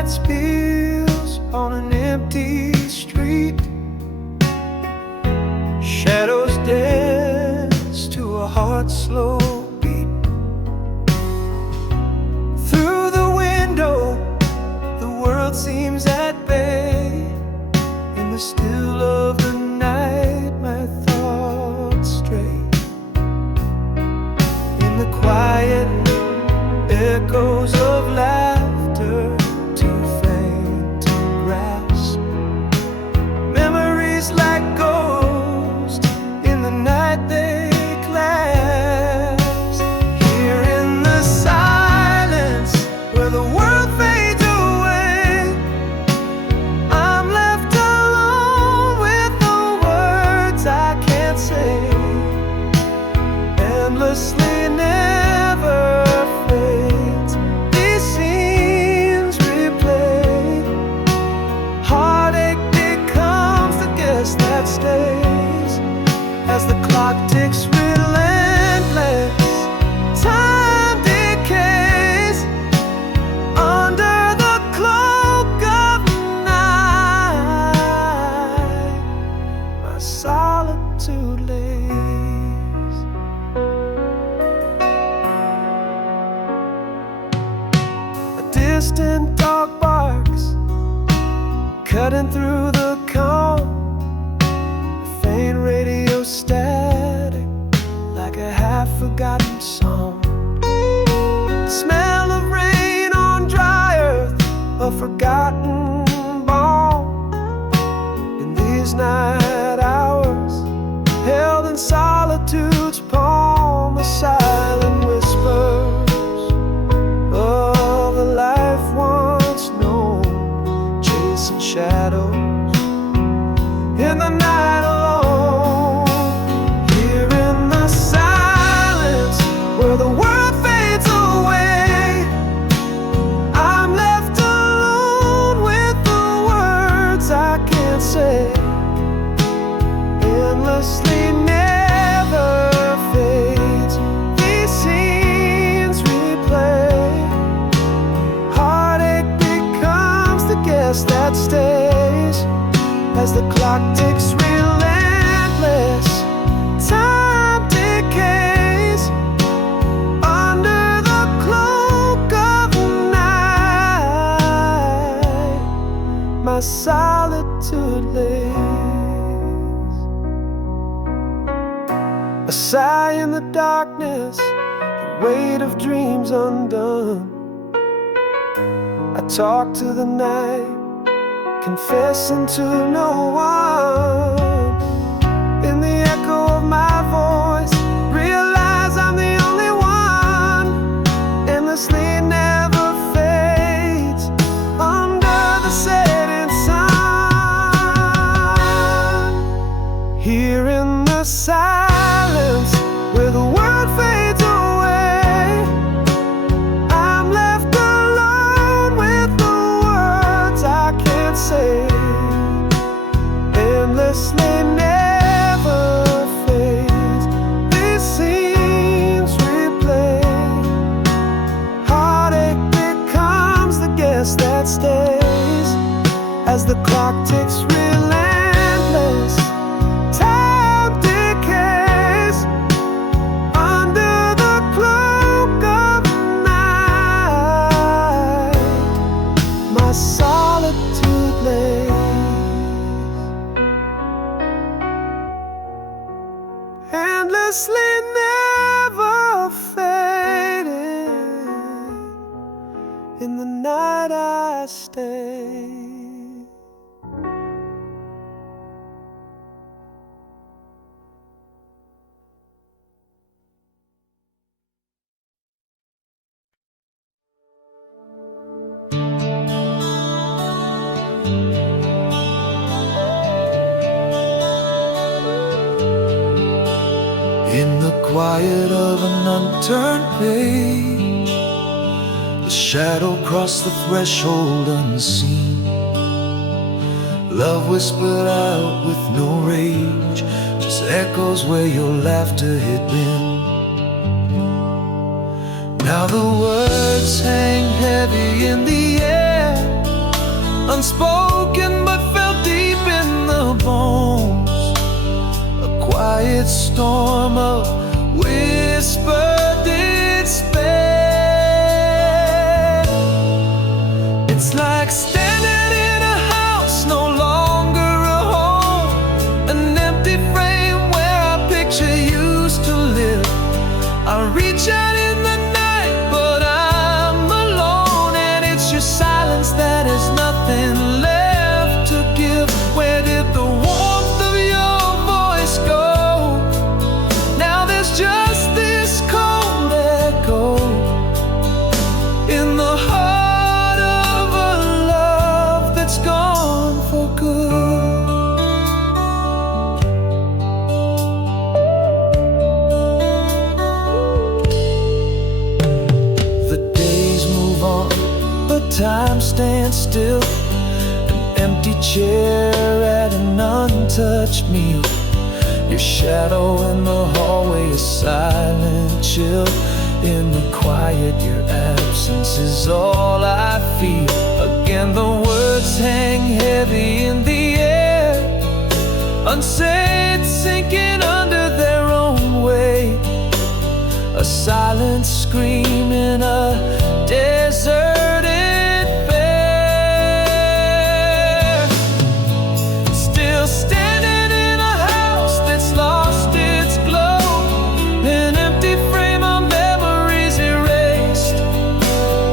light spills on an empty street. Shadows dance to a heart's slow beat. Through the window, the world seems at bay. In the still of the night, my thoughts stray. In the quiet echoes of laughter, too faint to grasp. Memories like ghosts, in the night they clasp. Here in the silence, where the world fades away, I'm left alone with the words I can't say. Endlessly never fades, these scenes replay. Heartache becomes the guest that stays, as the clock ticks relentless. Time decays under the cloak of night. My solitude lays. A distant dog barks, cutting through the calm. A faint radio static, like a half-forgotten song. The smell of rain on dry earth, a forgotten balm. In these night hours, held in solitude's palm, the silent whispers of a life once known, chasing shadows in the night alone. Here in the silence, where the world fades away, I'm left alone with the words I can't say. Endlessly never fades, these scenes replay. Heartache becomes the guest that stays, as the clock ticks relentless. Time decays under the cloak of night. My solitude lays. A sigh in the darkness, the weight of dreams undone. I talk to the night, confessing to no one. In the echo of my voice, realize I'm the only one. Endlessly never fades under the setting sun. Here in the silence, where the world fades away, I'm left alone with the words I can't say. Endlessly never fades, these scenes replay. Heartache becomes the guest that stays, as the clock ticks relentless. Time decays under the cloak of night. My solitude lays. Endlessly never fading, in the night I stay. In the quiet of an unturned page, the shadow crossed the threshold unseen. Love whispered out with no rage, just echoes where your laughter had been. Now the words hang heavy in the air, unspoken but felt deep in the bones. A quiet storm of whispered despair. It's like standing in a house no longer a home, an empty frame where our picture used to live. I reach out in the night, but I'm alone, and it's your silence that is nothing left to give. Where did the warmth of your voice go? Now there's just this cold echo in the heart of a love that's gone for good. The days move on, but time stands still. An empty chair at an untouched meal. Your shadow in the hallway is silent, chill. In the quiet, your absence is all I feel. Again, the words hang heavy in the air, unsaid, sinking under their own weight. A silent scream in a deserted fair. Still standing in a house that's lost its glow, an empty frame of memories erased.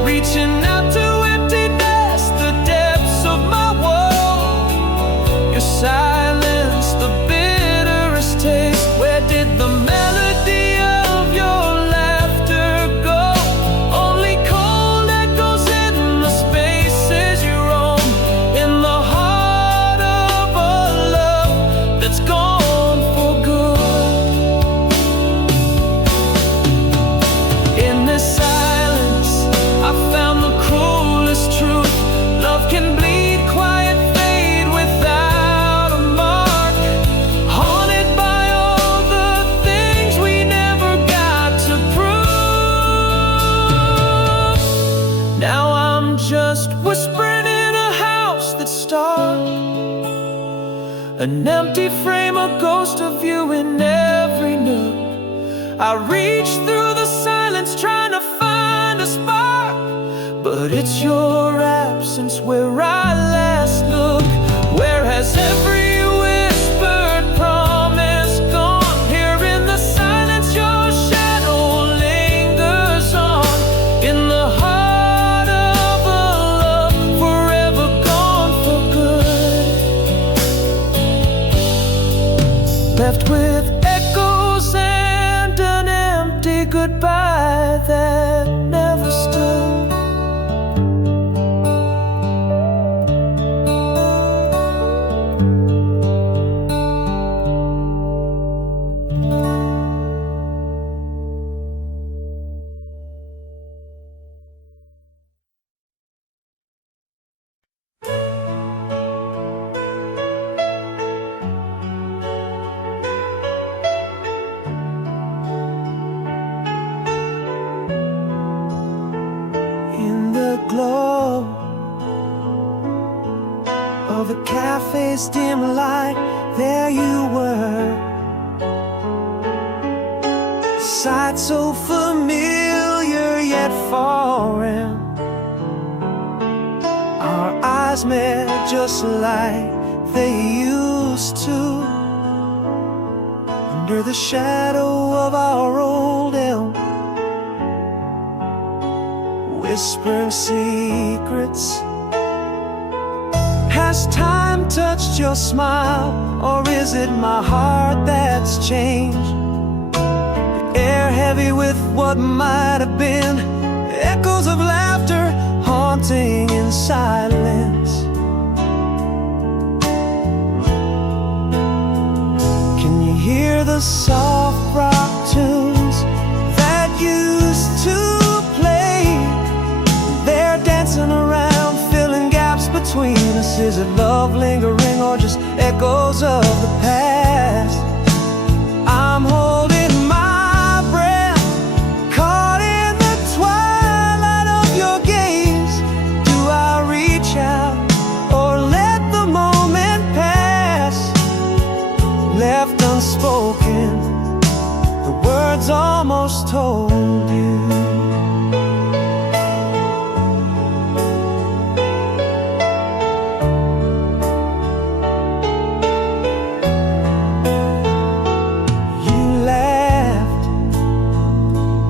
Reaching out to emptiness, the depths of my woe. Your silence, the bitterest taste. Where did the melody of your laughter go? Only cold echoes in the spaces you roam, in the heart of a love that's gone for good. In this silence, I found the cruelest truth. Love can bleed, quiet, fade without a mark, haunted by all the things we never got to prove. Now I'm just whispering in a house that's dark, an empty frame, a ghost of you in every nook. I reach through the silence trying to find a spark, but it's your absence where I last looked. Where has every whispered promise gone? Here in the silence your shadow lingers on, in the heart of a love forever gone for good. Left with echoes and an empty goodbye that never stood. In the glow of the cafe's dim light, there you were. Sight so familiar yet foreign. Our eyes met just like they used to, under the shadow of our old elm, whispering secrets. Has time touched your smile, or is it my heart that's changed? The air heavy with what might have been echoes of laughter haunting in silence. Can you hear the soft rock tunes that used to play? They're dancing around, filling gaps between us. Is it love lingering or just echoes of the past? I'm holding my breath, caught in the twilight of your gaze. Do I reach out almost told you. You laughed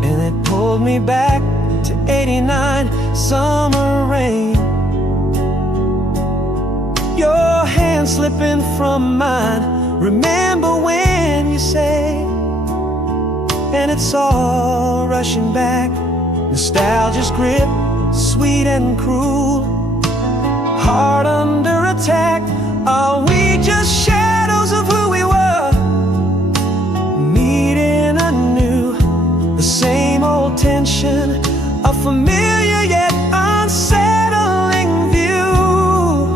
and it pulled me back to '89 summer rain. Your hand slipping from mine. Remember when you say, and it's all rushing back. Nostalgia's grip, sweet and cruel. Heart under attack. Are we just shadows of who we were? Meeting anew, the same old tension, a familiar yet unsettling view.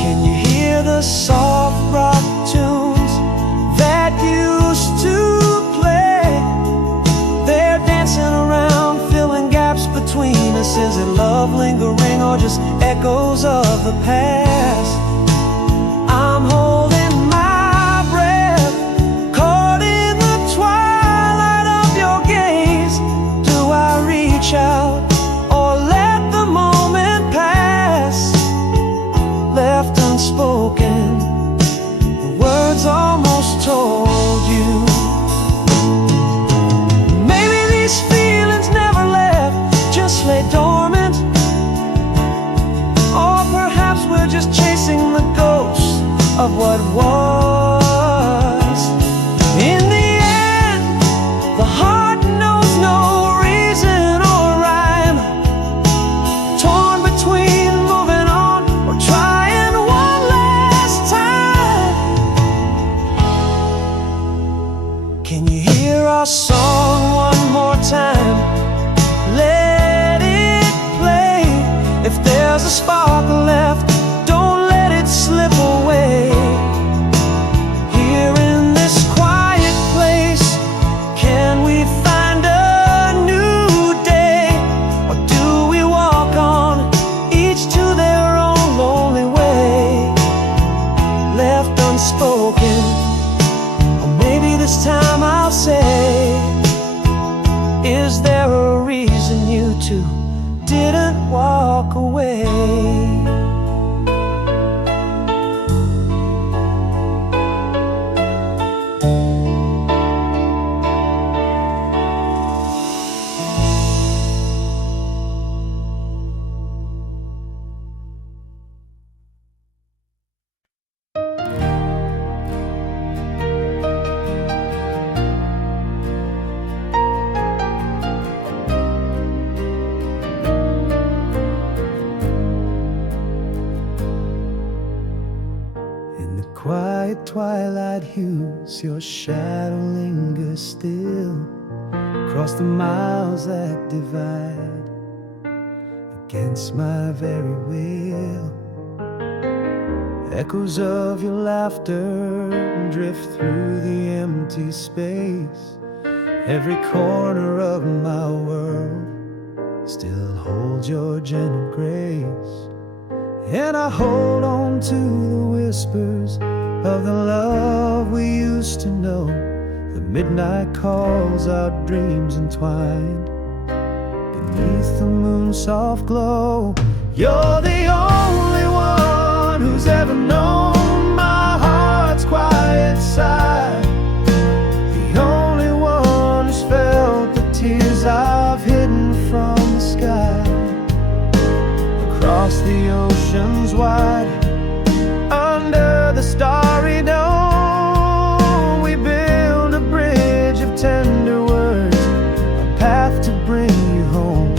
Can you hear the soft rock tunes that used to play? They're dancing around, filling gaps between us. Is it love lingering or just echoes of the past? I'm holding my breath, caught in the twilight of your gaze. Do I reach out or let the moment pass? Left unspoken, the words almost told you. Maybe these feelings never left, just lay dormant. Or perhaps we're just chasing the ghosts of what was. In the end, the heart knows no reason or rhyme. Torn between moving on or trying one last time. Can you hear our song one more time? Let it play. If there's a spark left, don't let it slip away. Here in this quiet place, can we find a new day? Or do we walk on, each to their own lonely way? Left unspoken, or maybe this time I'll say, is there a reason you two didn't walk away? Quiet twilight hues, your shadow lingers still across the miles that divide against my very will. Echoes of your laughter drift through the empty space. Every corner of my world still holds your gentle grace. And I hold on to the whispers of the love we used to know. The midnight calls, our dreams entwined beneath the moon's soft glow. You're the only one who's ever known my heart's quiet side. The only one who's felt the tears I've hidden from the sky. Across the oceans wide, under the starry dome, we build a bridge of tender words, a path to bring you home.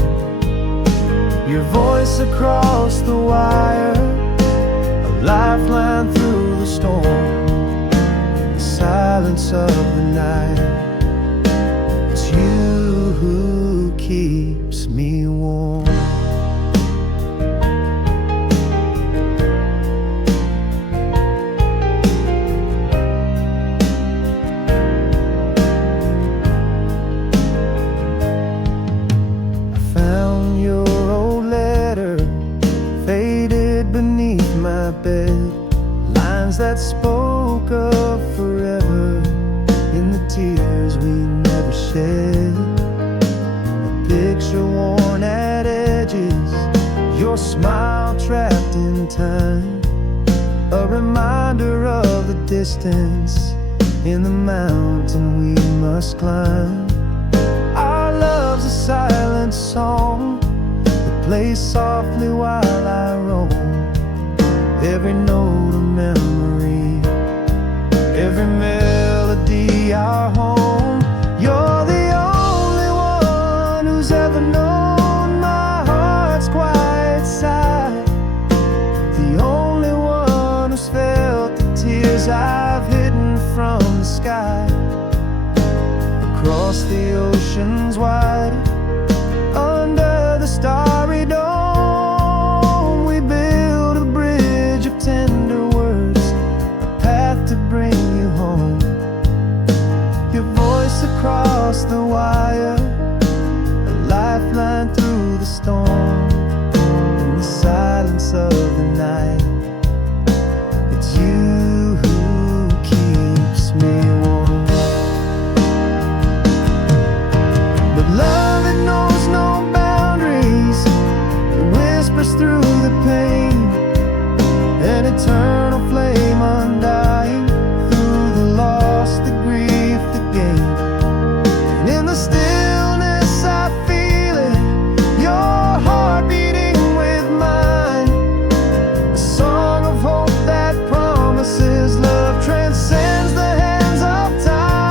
Your voice across the wire, a lifeline through the storm. In the silence of the night, it's you who keeps me warm. That spoke your smile trapped in time, a reminder of the distance in the mountain we must climb. Our love's a silent song that plays softly while I roam. Every note a memory, every melody our home. You're the only one who's ever known my heart's quiet side, the only one who's felt the tears I've hidden from the sky. Across the oceans wide, under the starry dome, we build a bridge of tender words, a path to bring you home. Your voice across the wire, a lifeline through the storm. In the silence of the night, it's you who keeps me warm. But love, it knows no boundaries, it whispers through the pain, an eternal flame undying through the loss, the grief, the gain. And in the stillness I feel it, your heart beating with mine, a song of hope that promises love transcends the hands of time.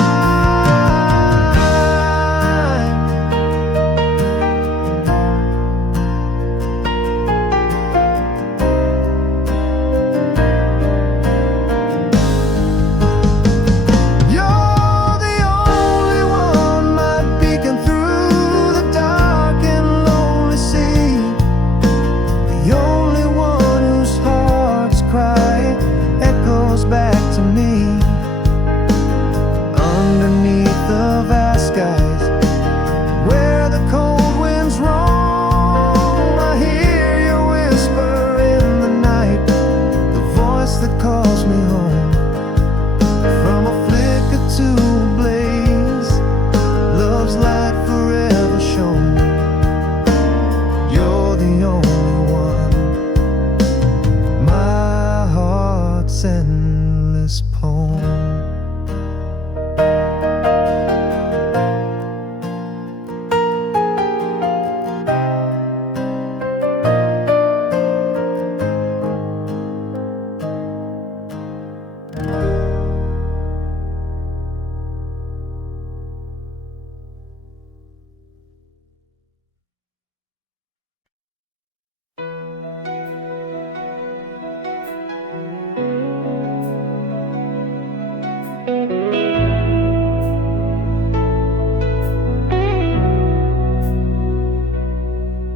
You're the only one, my beacon through the dark and lonely sea, the only one whose heart's cry echoes back to me. Underneath the vast skies, where the cold winds roam, I hear your whisper in the night, the voice that calls me home. From a flicker to a blaze, love's light forever shone. You're the only one, my heart's endless poem.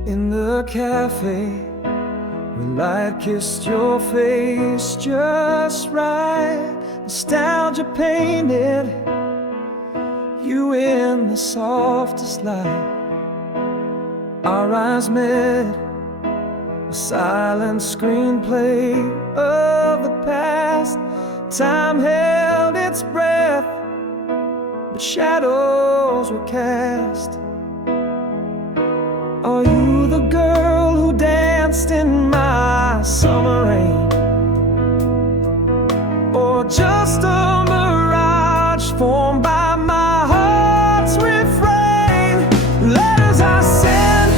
In the cafe, when light kissed your face just right, nostalgia painted you in the softest light. Our eyes met, a silent screenplay of the past. Time held its breath, but shadows were cast. Are you the girl who danced in my summer rain, or just a mirage formed by my heart's refrain? Letters I send,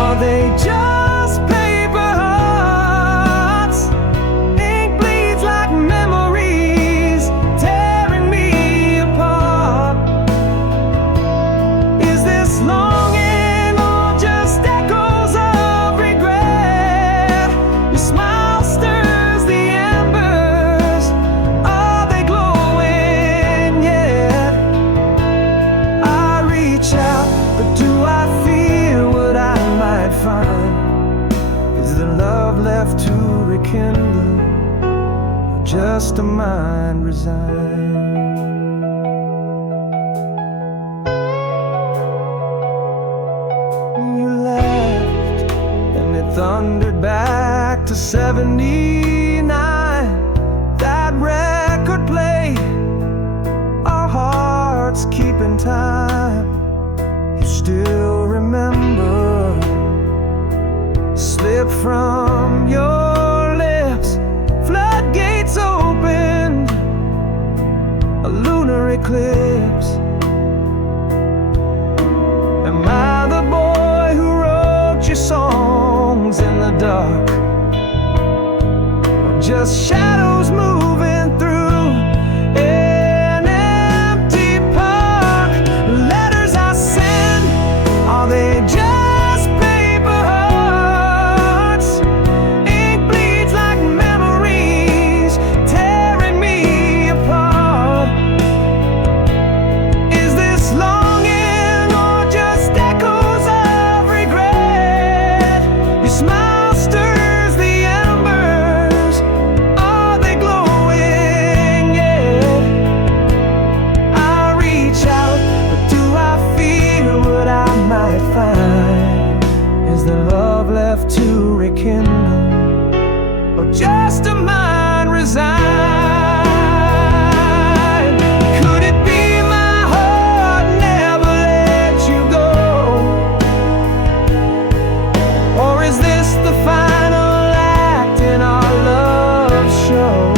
are they just paper hearts? Ink bleeds like memories, tearing me apart. Is this longing or just echoes of regret? Your smile stirs the embers, are they glowing yet? I reach out, but do I feel what I might find? Is the love left to rekindle, or just a mind resigned? You left, and it thundered back to 79. That record played, our hearts keeping time. You still remember, slipped from eclipse? Am I the boy who wrote your songs in the dark? Or just shadows moving through an empty park? Letters I send, are they just paper hearts? Ink bleeds like memories, tearing me apart. Is this longing or just echoes of regret? Your smile stirs the embers, are they glowing yet? I reach out, but do I fear what I might find? Is there love left to rekindle, or just a mind resigned? Could it be my heart never let you go? Or is this the final act in our love show?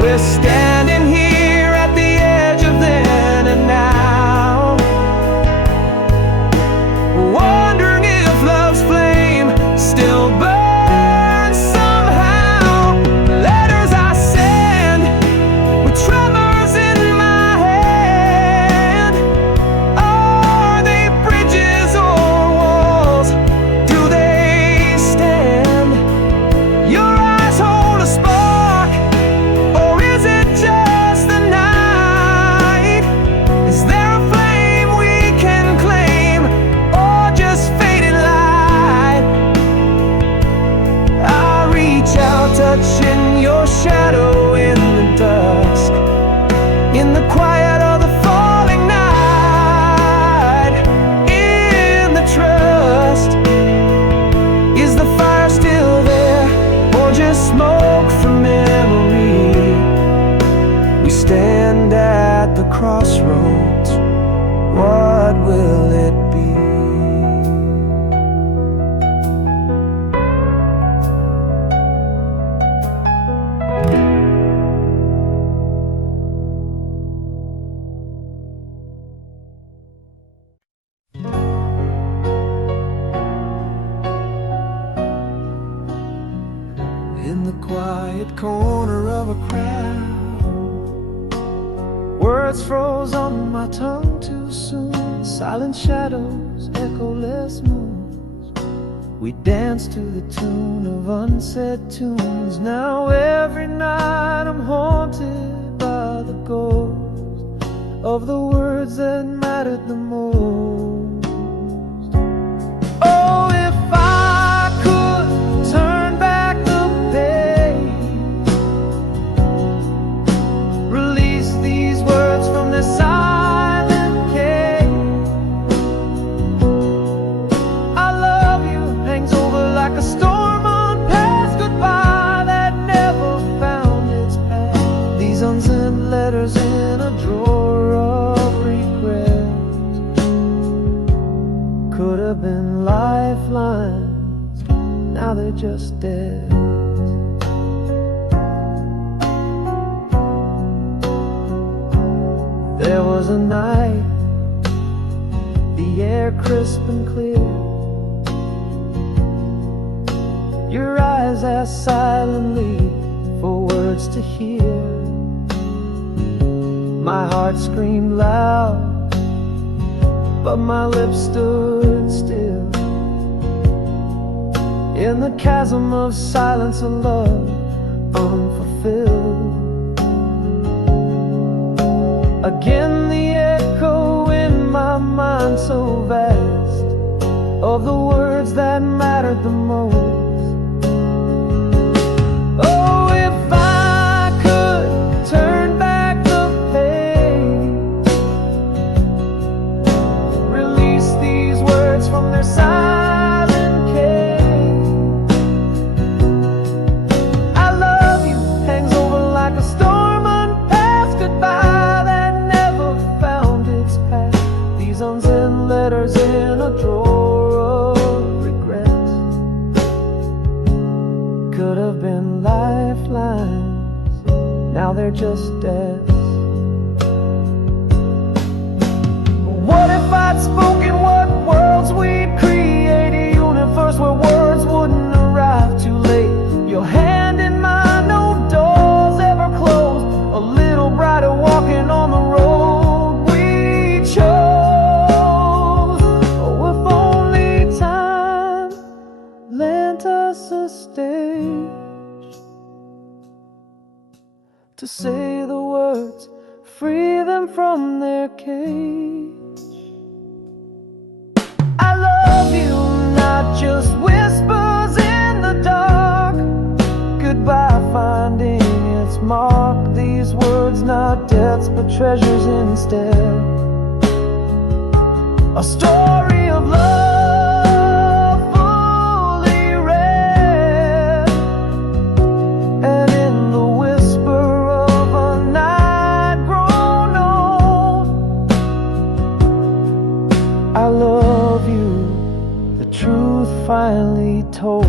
We're standing here at the edge of then and now, wondering if love's flame still burns somehow. Letters I send with tremors in my hand, are they bridges or walls? Do they stand? Your eyes hold a spark, or is it just the night? Is there a flame we can claim, or just fading light? I reach out, touching your shadow in the dusk, in the quiet of the falling night, in the trust. Is the fire still there, or just smoke from memory? We stand at the crossroads, what will it be? In the quiet corner of a crowd, words froze on my tongue too soon. Silent shadows, echoless moons. We danced to the tune of unsaid tunes. Now every night I'm haunted by the ghost of the words that mattered the most. Oh, if I could turn back the page, release these words from their silent cage. I love you hangs over like a storm on past goodbye that never found its path. These unsent letters in a drawer of regrets could have been lifelines, now they're just dead. There was a night, the air crisp and clear. Your eyes asked silently for words to hear. My heart screamed loud, but my lips stood still. In the chasm of silence, a love unfulfilled. Again the echo in my mind so vast of the words that mattered the most. Oh, if I could turn back the page, release these words from their silent cage. I love you hangs over like a storm on past goodbye that never found its path. These unsent letters in a drawer of regrets could have been lifelines, now they're just deaths. God's spoken, what worlds we'd create, a universe where words wouldn't arrive too late. Your hand in mine, no doors ever closed, a little brighter walking on the road we chose. Oh, if only time lent us a stage to say the words, free them from their cage. I love you, not just whispers in the dark. Goodbye finding its mark. These words not debts but treasures instead. A story of love fully read, and in the whisper of a night grown old, I love you, the truth finally told.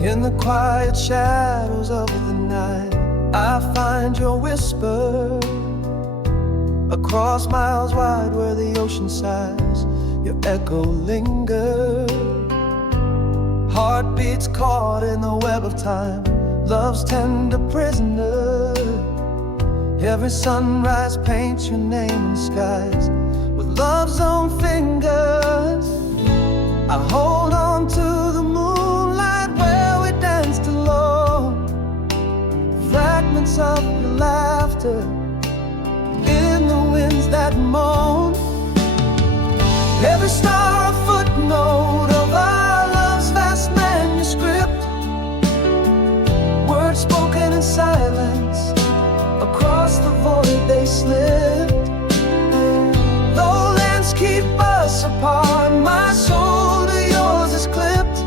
In the quiet shadows of the night, I find your whisper. Across miles wide where the ocean sighs, your echo lingers. Heartbeats caught in the web of time, love's tender prisoner. Every sunrise paints your name in skies with love's own fingers. I hold on to the moonlight where we danced alone, fragments of your laughter in the winds that moan. Every star a footnote of our love's vast manuscript, words spoken in silence, across the void they slipped. Though lands keep us apart, my soul to yours is clipped.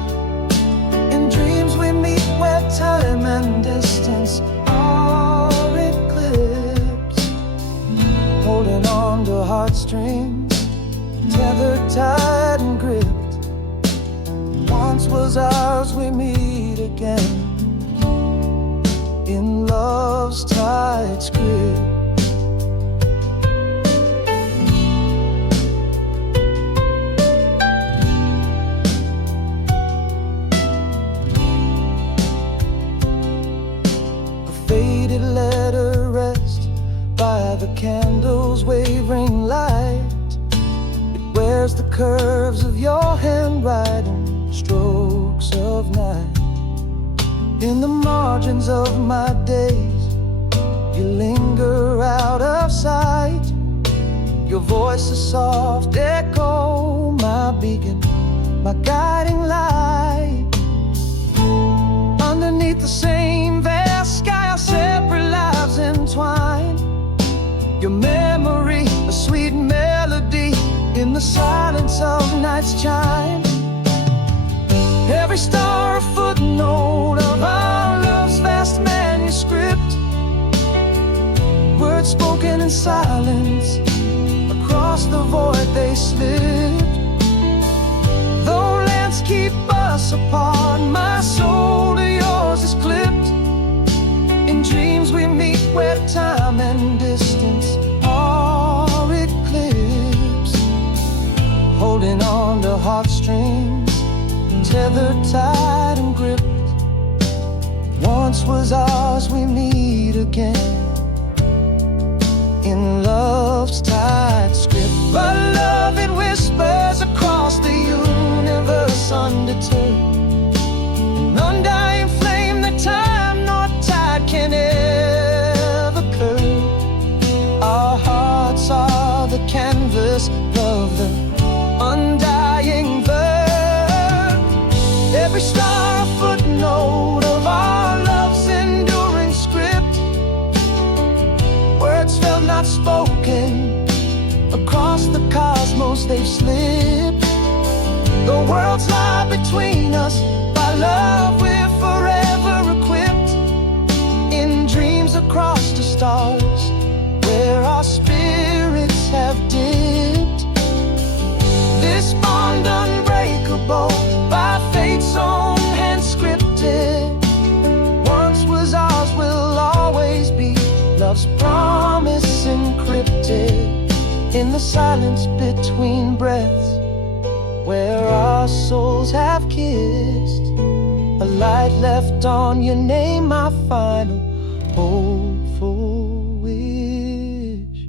In dreams we meet where time and distance are eclipsed. Holding on to heartstrings, tethered tight and gripped. Once was ours, we meet again in love's tight script. A faded letter rests by the candle's wavering light. It wears the curves of your handwriting, strokes of night. In the margins of my days, you linger out of sight. Your voice a soft echo, my beacon, my guiding light. Underneath the same vast sky, our separate lives entwine. Your memory, a sweet melody in the silence of night's chime. Every star a footnote of our love's vast manuscript, words spoken in silence, across the void they slipped. Though lands keep us apart, my soul to yours is clipped. In dreams we meet where time and distance are eclipsed. Holding on to heartstrings, tethered tight and gripped. Once was ours, we meet again in love's tight script. But love it whispers across the universe undeterred, an undying flame that time nor tide can ever curb. Our hearts are the canvas, love the undying verb. Every star a footnote of our love's enduring script, words felt not spoken, across the cosmos they've slipped. The worlds lie between us by love, we're forever equipped in dreams across the stars, where our spirits have dipped. This bond unbreakable, by fate's own hand scripted, once was ours, will always be. Love's promise encrypted in the silence between breaths, where our souls have kissed. A light left on your name, my final hopeful wish.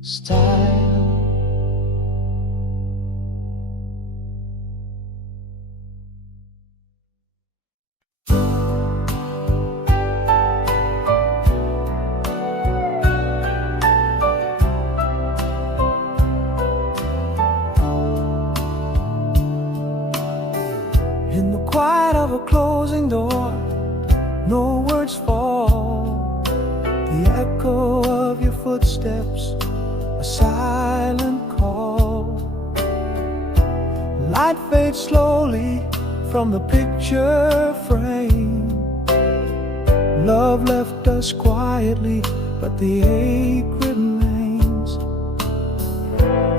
Style. In the quiet of a closing door, no words fall. The echo of your footsteps, a silent call. Light fades slowly from the picture frame. Love left us quietly, but the ache remains.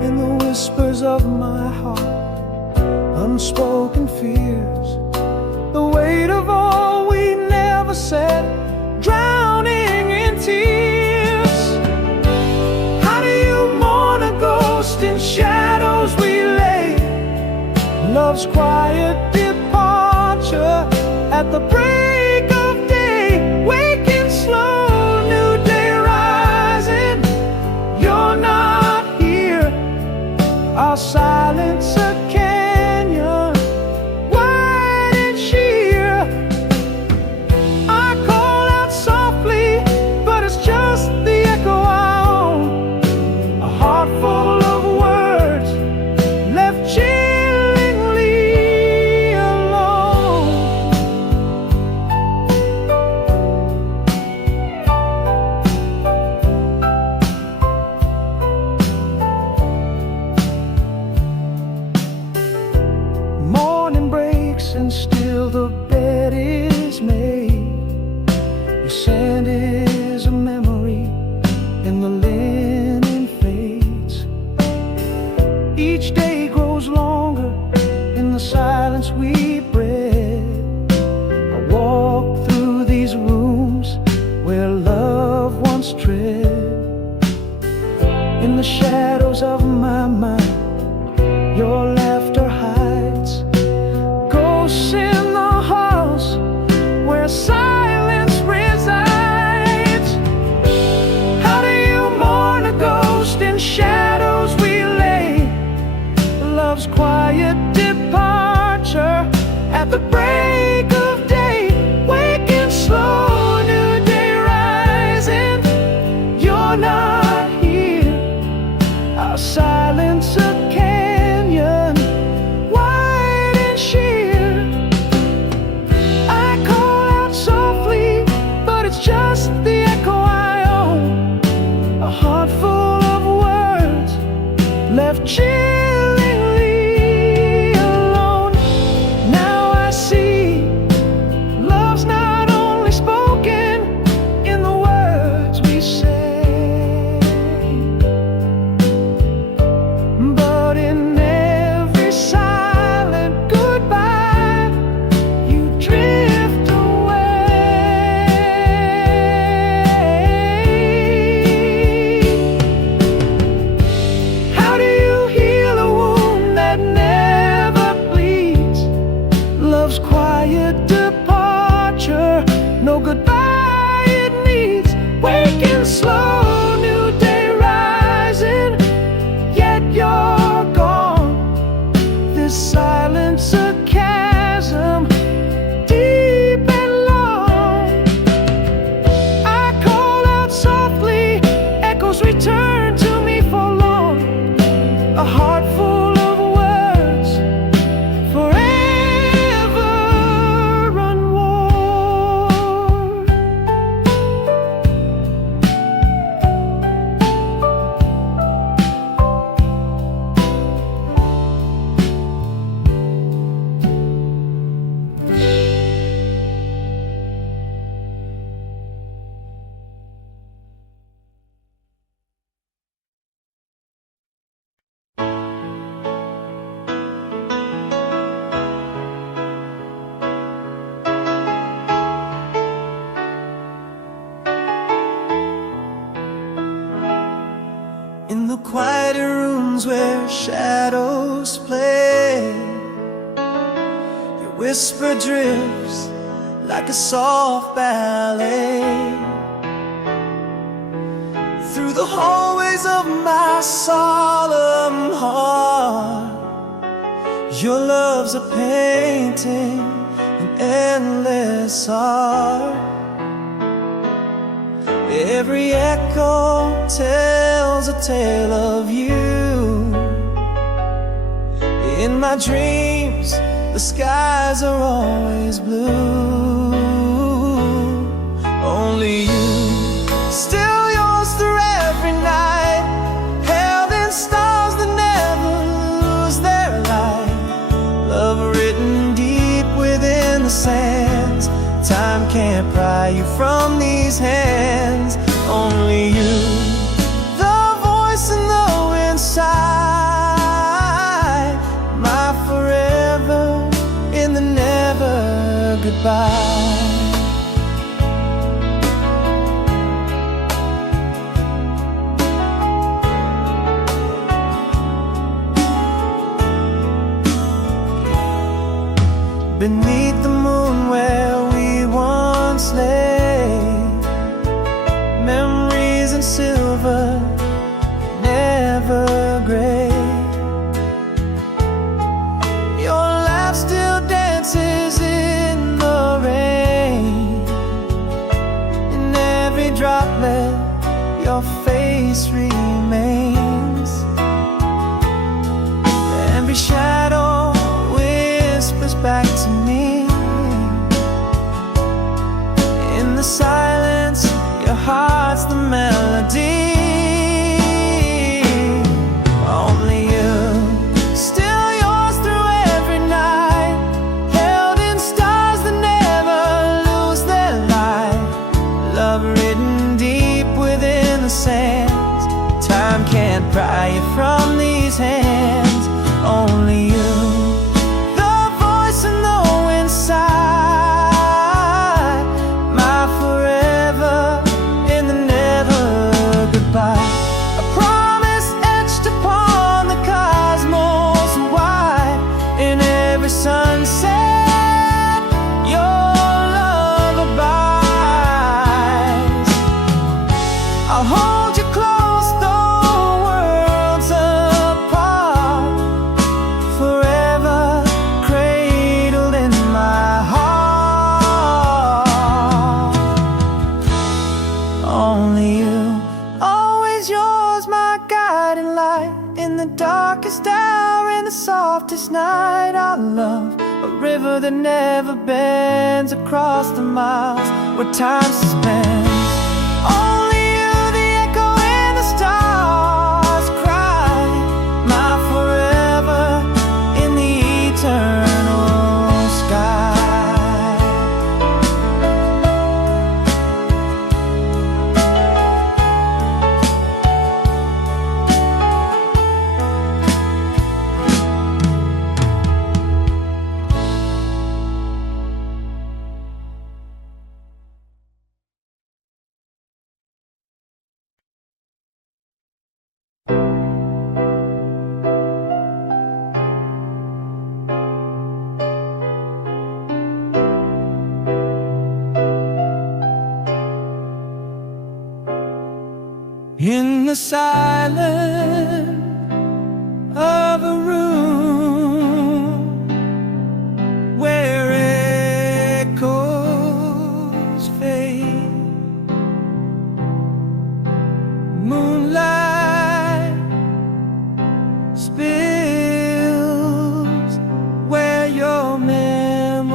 In the whispers of my heart, unspoken fears, the weight of all we never said, drowning in tears. How do you mourn a ghost in shadows we lay? Love's quiet departure at the break of day, waking slow, new day rising. You're not here, our silence a canyon, wide and sheer. I call out softly, but it's just the echo I own. A heart full of words left chillingly alone. Morning breaks and still the bed is made. Your sand is a memory and the linen fades. Each day grows longer in the silence we bred. I walk through these rooms where love once tread. In the shadows of my mind, your laughter hides. Ghosts in the halls where silence resides. How do you mourn a ghost in shadows we lay? Love's quiet departure at the break of day, waking slow, new day rising. You're not here, our silence a canyon, wide and sheer. I call out softly, but it's just the echo I own. A heart full of words left chillingly alone. Now I see love's not only spoken in the words we say, but in every silent goodbye you drift away. How do you heal a wound that never bleeds? Love's quiet departure, no goodbye it needs. Waking slow, new day rising, yet you're gone. This silence a chasm, deep and long. I call out softly, echoes return to me forlorn. A heart full of words, forever unworn. whisper drifts like a soft ballet through the hallways of my solemn heart. Your love's a painting, an endless art. Every echo tells a tale of you. In my dreams, the skies are always blue. Only you, still yours through every night, held in stars that never lose their light. Love written deep within the sands, time can't pry you from these hands. Only you, the voice in the inside, my forever in the never goodbye. Beneath the moon where we once lay, memories in silver, never gray. Your laugh still dances in the rain. In every droplet, your face remains. Every shadow whispers back to me. In the silence, your heart's the melody. Only you, still yours through every night, held in stars that never lose their light. Love written deep within the sands, time can't pry you from these hands. Only you, a promise etched upon the cosmos wide. In every sunset, your love abides. I'll hold you close though worlds apart, forever cradled in my heart. Only you, always yours, my guiding light. In the darkest hour, in the softest night, our love, a river that never bends across the miles where time suspends. Only you, the echo and the stars cry, my forever in the eternal sky. In the silence of a room where echoes fade, moonlight spills where your memories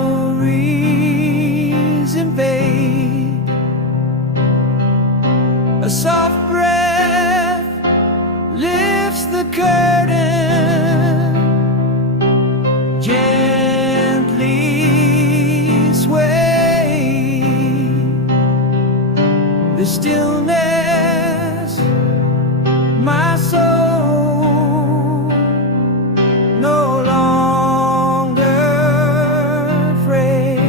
invade. A soft breath lifts the curtain, gently sway. The stillness, my soul no longer afraid.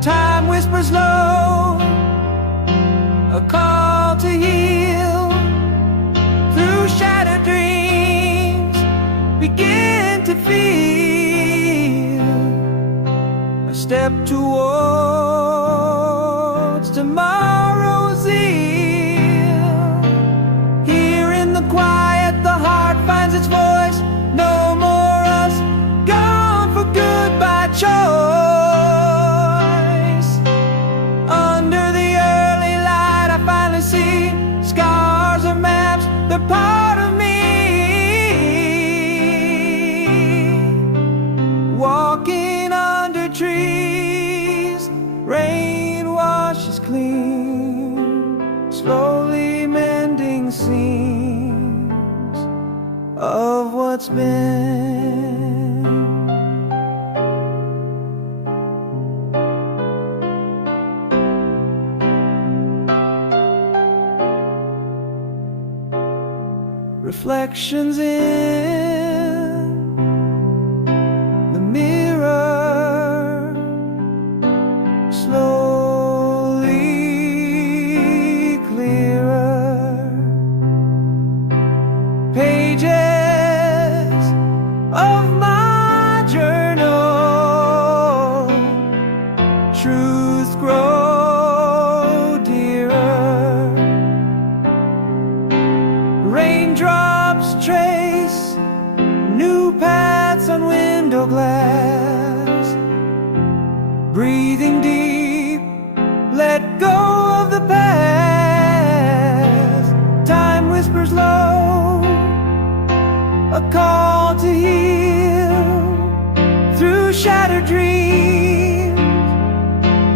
Time whispers low, a call to heal. Through shattered dreams, begin to feel. step towards tomorrow's ill. Here in the quiet, the heart finds its voice. No more us, gone for good by choice. Under the early light, I finally see scars or maps, they're part of me. Walking under trees, rain washes clean, slowly mending seams of what's been. Reflections in the mirror, slowly clearer. Pages of my journal, truth grow dearer. Raindrops trace new paths on window glass. Breathing deep, let go of the past. Time whispers low, a call to heal through shattered dreams,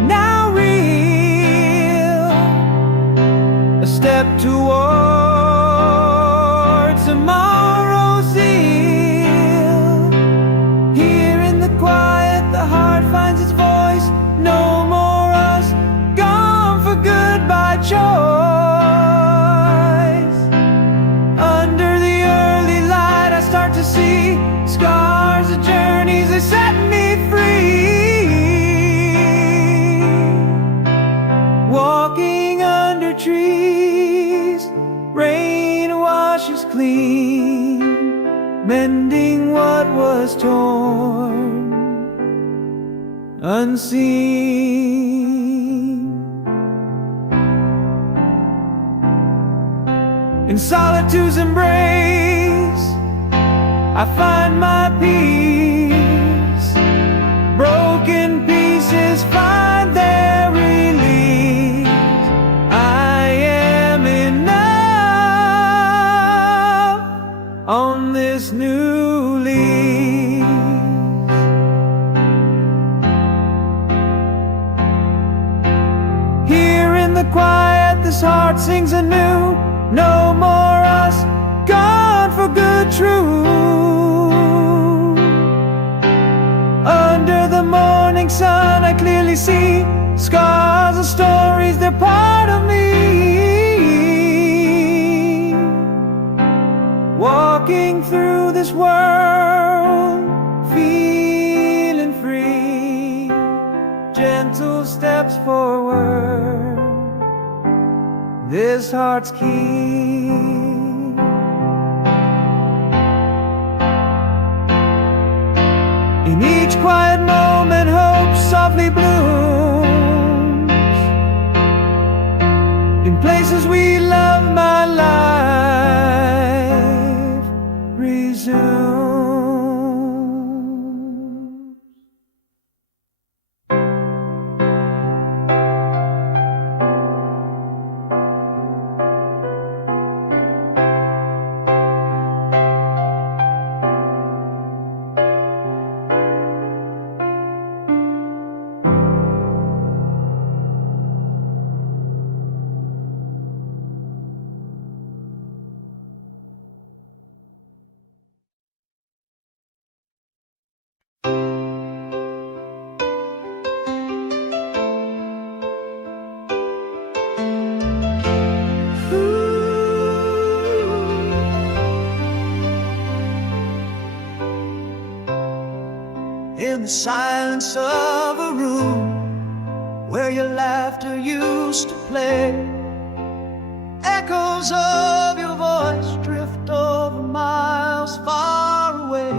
now real. A step toward tomorrow's ill. Here in the quiet, the heart finds its voice. No more us, gone for good by choice. Under the early light, I start to see scars of journeys that set me free. Walking under trees, rain washes clean, mending what was torn, unseen. In solitude's embrace, I find my peace. Broken pieces find their release. I am enough on this new leaf. Here in the quiet, this heart sings anew. No more us, gone for good, true. Under the morning sun, I clearly see scars and stories, they're part of me. Walking through this world, feeling free. Gentle steps forward, this heart's key. In each quiet moment, hope softly blooms. In places we love, my life resumes. In the silence of a room where your laughter used to play, echoes of your voice drift over miles far away.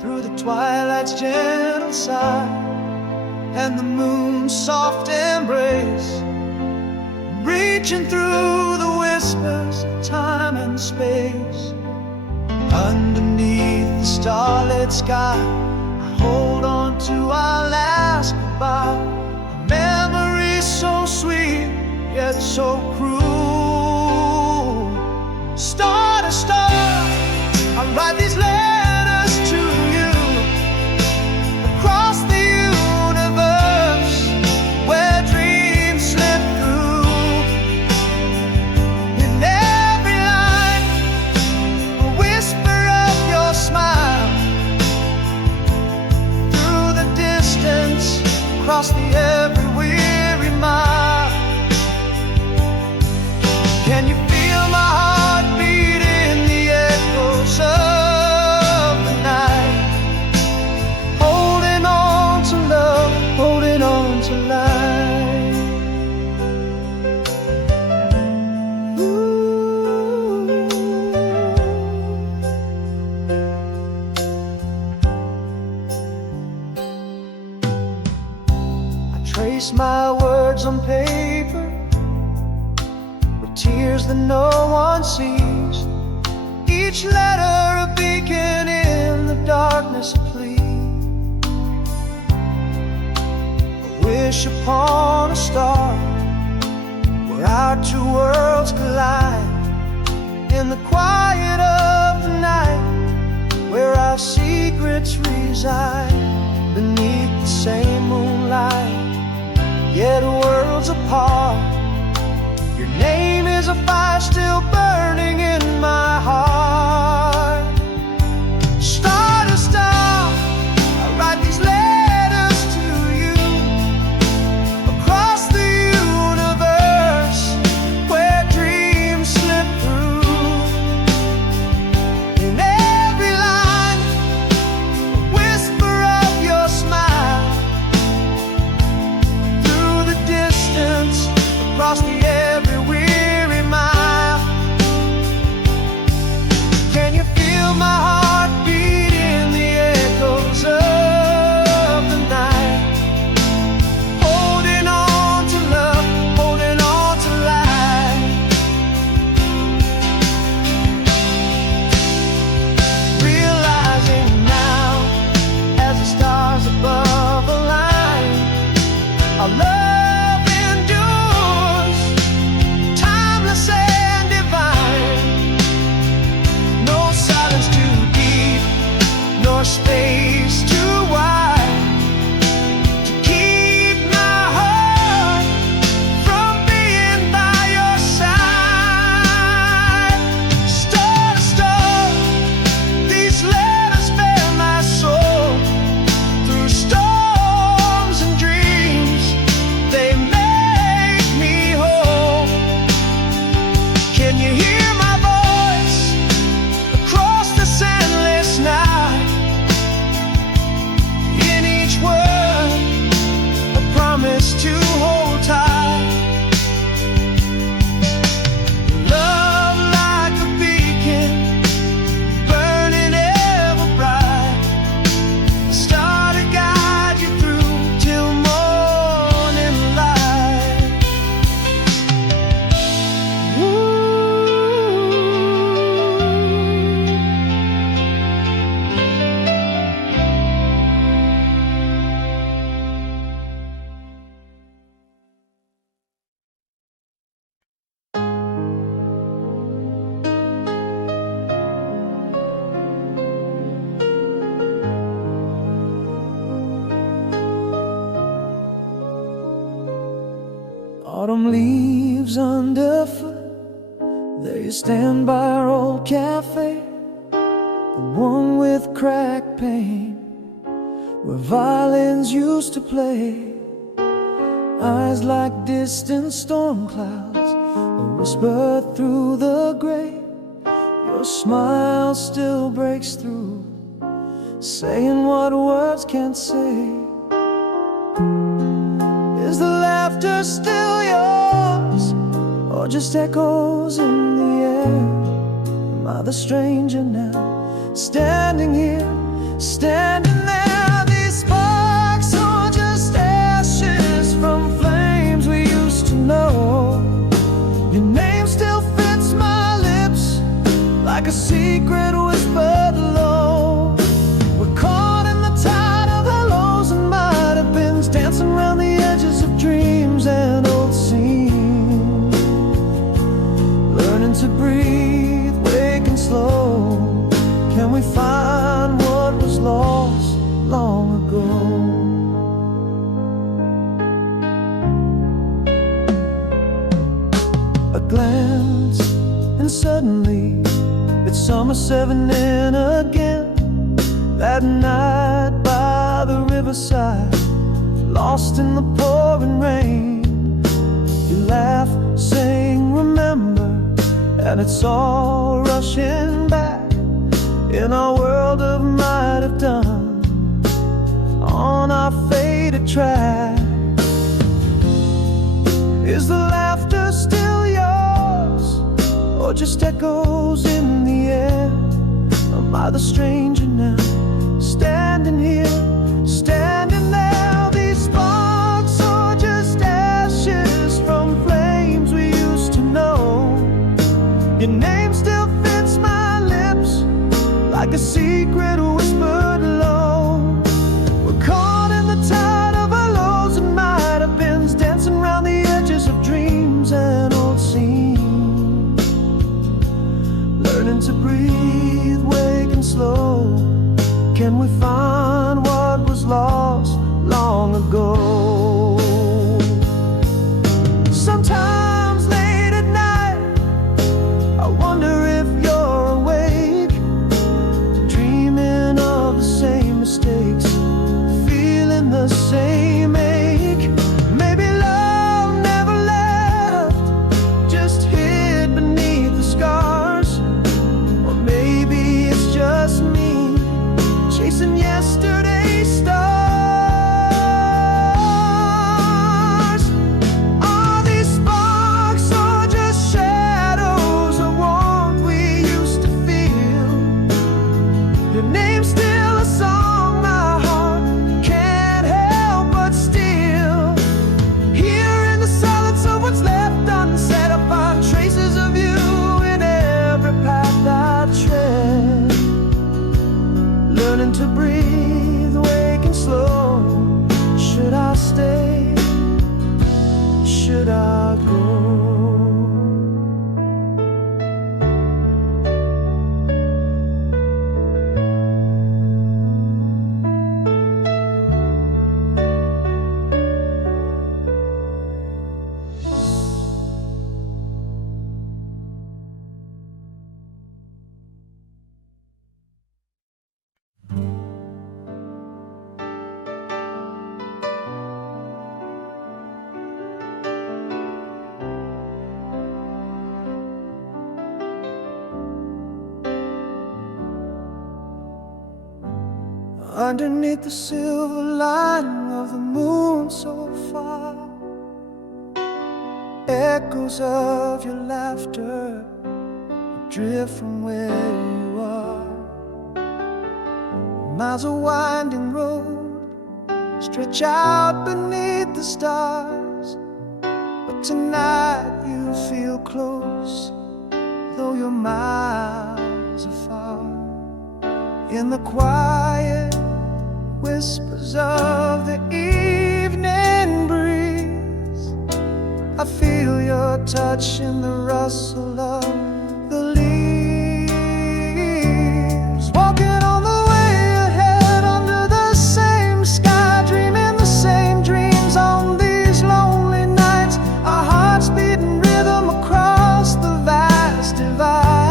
Through the twilight's gentle sigh, and the moon's soft embrace, reaching through the whispers of time and space. Underneath the starlit sky, I hold on to our last goodbye, a memory so sweet yet so cruel. Star to star, I write these letters to you across the universe, where dreams slip through. In every line, a whisper of your smile, through the distance, across the every weary mile. Can you feel my heart beat in the echoes of the night? Holding on to love, holding on to life. Ooh. I trace my words on paper, tears that no one sees, each letter a beacon in the darkness, a plea, a wish upon a star, where our two worlds collide, in the quiet of the night, where our secrets reside, beneath the same moonlight, yet worlds apart. Your name is a fire still burning in my heart. Star to star, I write these letters to you across the universe, where dreams slip through. In every line, a whisper of your smile, through the distance, across the every weary mile. Can you feel my heart beat in the echoes of the night? Holding on to love, holding on to life. Realizing now, as the stars above align, our love space too wide to keep my heart from being by your side. Star to star, these letters bear my soul, through storms and dreams, they make me whole. Can you hear my voice across the sandless night? To hold tight, love like a beacon, burning ever bright, a star to guide you through till morning light. Autumn leaves underfoot, there you stand by our old cafe, the one with cracked pane, where violins used to play. Eyes like distant storm clouds, a whisper through the gray. Your smile still breaks through, saying what words can't say. Is the laughter still yours, or just echoes in the air? Am I the stranger now, standing here, standing there? These sparks are just air. secret whispered low. We're caught in the tide of hellos and might have beens, dancing around the edges of dreams and old scenes. Learning to breathe, wake and slow. Can we find what was lost long ago? A glance, and suddenly it's summer 7 in again. That night by the riverside, lost in the pouring rain. You laugh, sing, remember, and it's all rushing back in our world of might have done, on our faded track. Is the laughter still yours, or just echoes in the air? Am I the stranger now, standing here, standing there? These sparks are just ashes from flames we used to know. Your name still fits my lips like a secret whispered low. We're caught in the tide of our lows and might have beens, dancing around the edges of dreams and old scenes. Learning to breathe, wake and slow. Can we find what was lost long ago? Sometimes late at night, I wonder if you're awake, dreaming of the same mistakes, feeling the same ache. Maybe love never left, just hid beneath the scars. Or maybe it's just me, chasing yesterday's stars. Are these sparks or just shadows of warmth we used to feel? Your name's still a song my heart can't help but steal. Here in the silence of what's left unsaid, I find traces of you in every path I tread. Learning to breathe, wake and slow. Should I stay? Should I go? Underneath the silver lining of the moon so far, echoes of your laughter drift from where you are. Miles of winding road stretch out beneath the stars, but tonight you feel close, though you're miles afar. In the quiet whispers of the evening breeze, I feel your touch in the rustle of the leaves. Walking on the way ahead under the same sky, dreaming the same dreams on these lonely nights. Our hearts beating rhythm across the vast divide.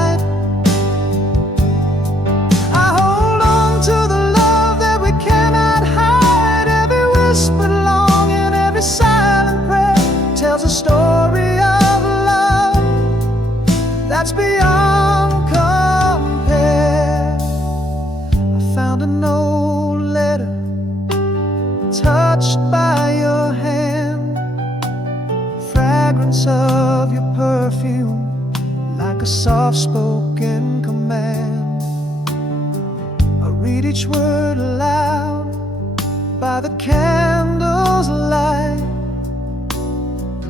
A story of love that's beyond compare. I found an old letter touched by your hand, fragrance of your perfume like a soft-spoken command. I read each word aloud by the candle's light,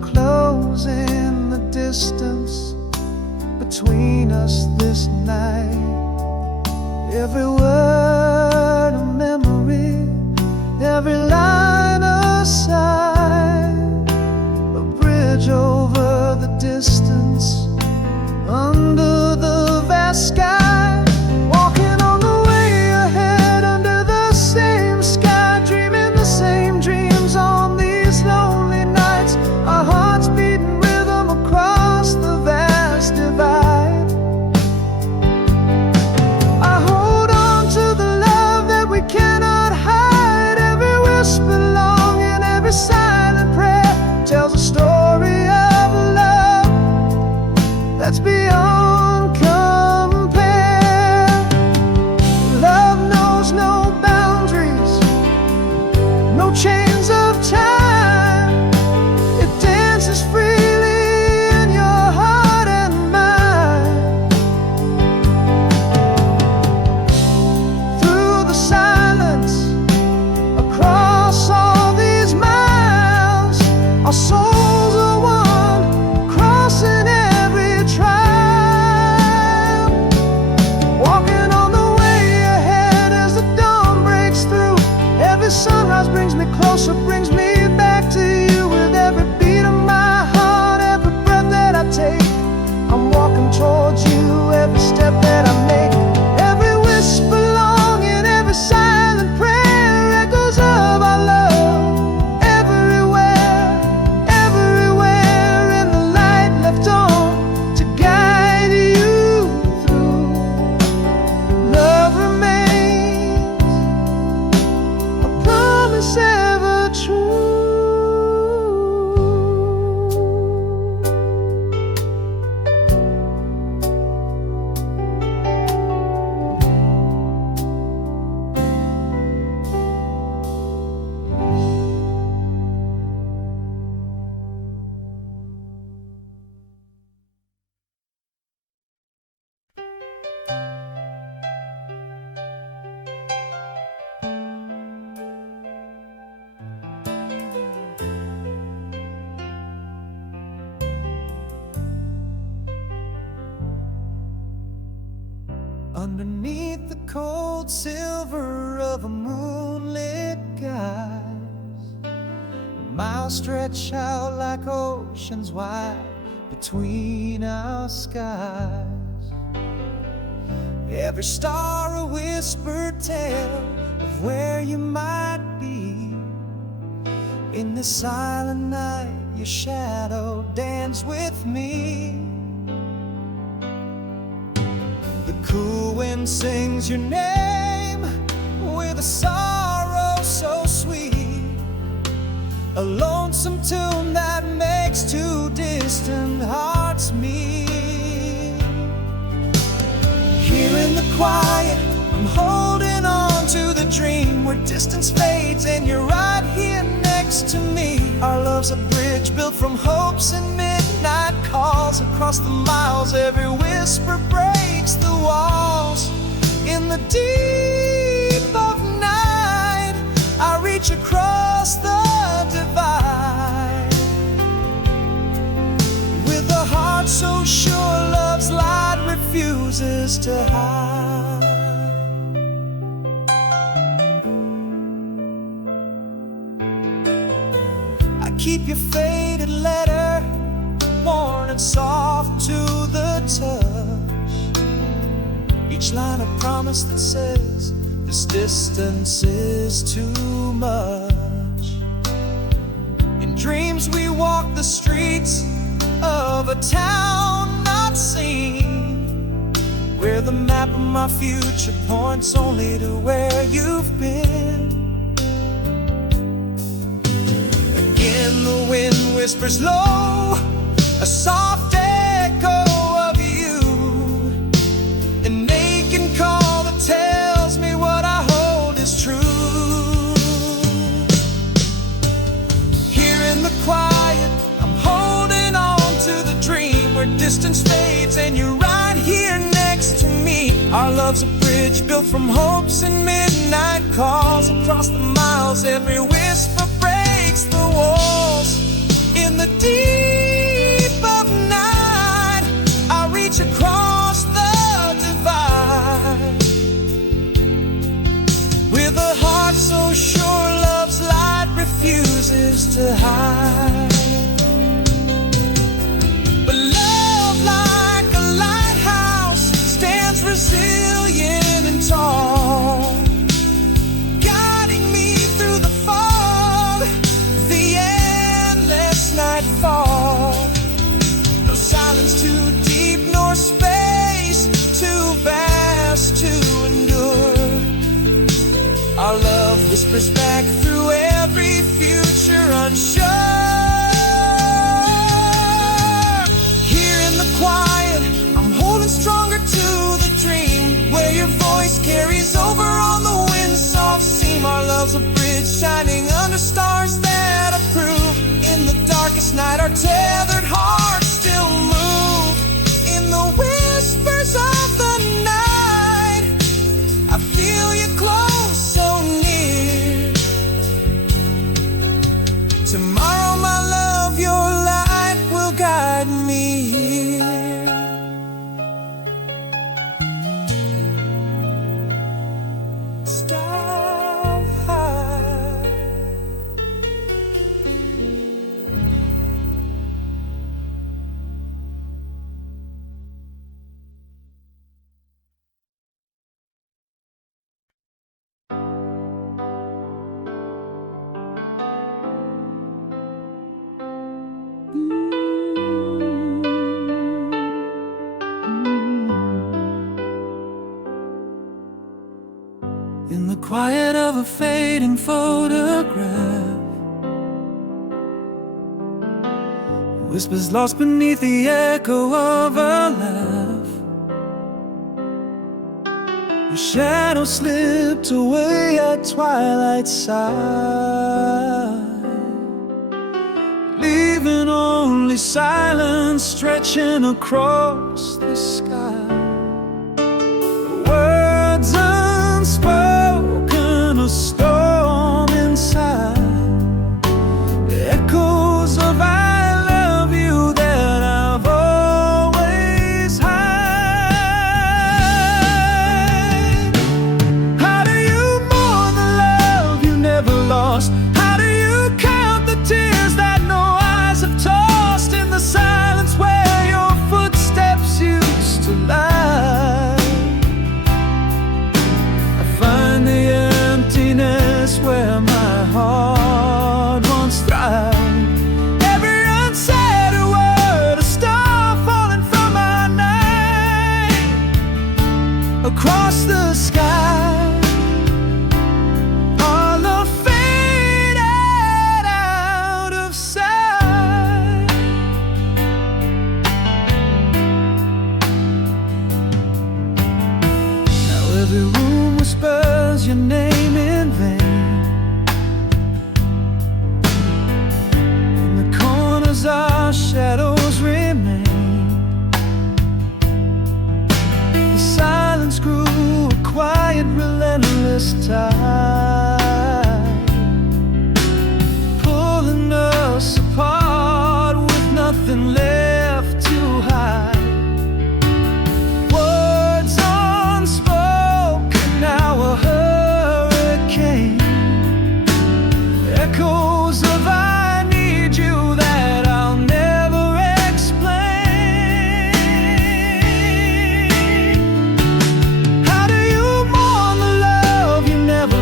closing the distance between us this night. Every word a memory, every line a sigh, a bridge over the distance, under the vast sky. Walking on the way ahead, under the same sky, dreaming the same dreams on these lonely nights. Our hearts beating rhythm across the vast divide. I hold on to the love that we cannot hide. Every whisper long and every silent prayer tells a story of love that's beyond compare. Love knows no boundaries, no chains of time. It dances freely in your heart and mind. Through the silence, across all these miles, our souls are one, crossing every trial. Walking on the way ahead as the dawn breaks through. Every sunrise brings me closer, brings me back to you. With every beat of my heart, every breath that I take, I'm walking towards you. Every step that I make, every whisper long and every silent prayer, echoes of our love. Everywhere, everywhere in the light left on to guide you through. Love remains, a promise ever true. Underneath the cold silver of a moonlit skies, miles stretch out like oceans wide between our skies. Every star a whispered tale of where you might be. In this silent night, your shadow dance with me. The cool wind sings your name with a sorrow so sweet, a lonesome tune that makes two distant hearts meet. Here in the quiet, I'm holding on to the dream where distance fades and you're right here next to me. Our love's a bridge built from hopes and midnight calls. Across the miles, every whisper breaks the walls. In the deep of night, I reach across the divide. With a heart so sure love's light refuses to hide. I keep your faded letter, worn and soft to the touch. Each line a promise that says this distance is too much. In dreams we walk the streets of a town not seen, where the map of my future points only to where you've been. Again the wind whispers low, a soft echo of you, an aching call that tells me what I hold is true. Here in the quiet, I'm holding on to the dream where distance fades and you're right here next to me. Our love's a bridge built from hopes and midnight calls. Across the miles, every whisper breaks the walls. In the deep of night, I reach across the divide. whispers back through every future unsure. Here in the quiet, I'm holding stronger to the dream, where your voice carries over on the wind's soft seam. Our love's a bridge shining under stars that approve. In the darkest night, our tethered hearts still move. In the whispers of the night, I feel you close, so near. Tomorrow, my love, your light will guide me here. Sky high. In the quiet of a fading photograph, whispers lost beneath the echo of a laugh. Your shadow slipped away at twilight's side, leaving only silence stretching across the sky. Words unspoken, a storm inside, echoes of I love you that I've always had. How do you mourn the love you never lost? How do you count the tears that no eyes have tossed? In the silence where your footsteps used to lie, I find the emptiness where my heart once thrived. Every unsaid word, a star falling from our night, across the sky. Our love faded out of sight. Now every room whispers your name in vain. In the corners our shadows remain. The silence grew a quiet, relentless tide, pulling us apart with nothing left to hide. Words unspoken, now a hurricane, echoes of I need you that I'll never explain. How do you mourn the love you never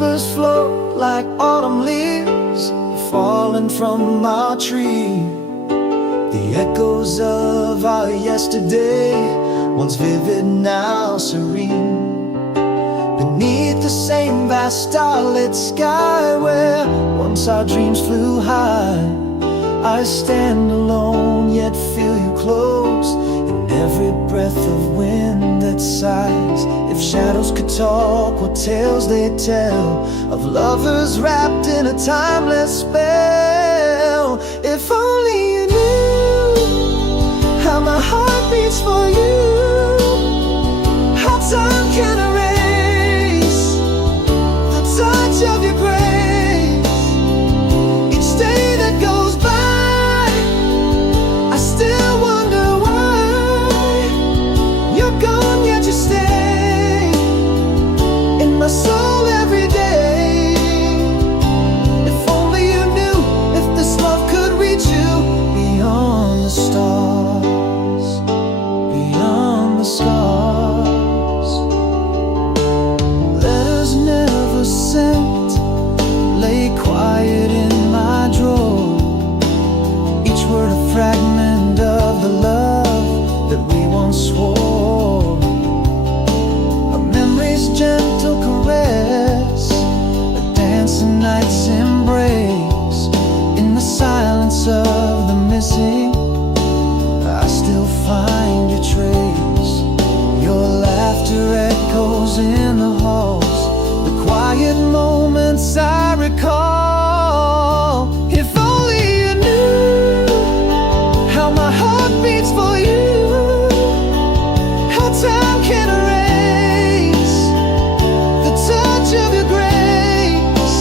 whispers float like autumn leaves falling from our tree. The echoes of our yesterday, once vivid, now serene. Beneath the same vast starlit sky where once our dreams flew high, I stand alone yet feel you close in every breath of wind that sighs. If shadows could talk, what tales they'd tell of lovers wrapped in a timeless spell. If only you knew how my heart beats for you, how time can erase the touch of your grace. Each day that goes by, I still wonder why you're gone yet you stay in my soul every day. If only you knew, if this love could reach you beyond the stars, beyond the stars. Letters never sent lay quiet in my drawer, each word a fragment of the love that we once swore. A memory's gentle caress, a dancing night's embrace. In the silence of the missing, I still find your trace. Your laughter echoes in the halls, the quiet moments I recall. If only you knew how my heart beats for you, how time can erase the touch of your grace.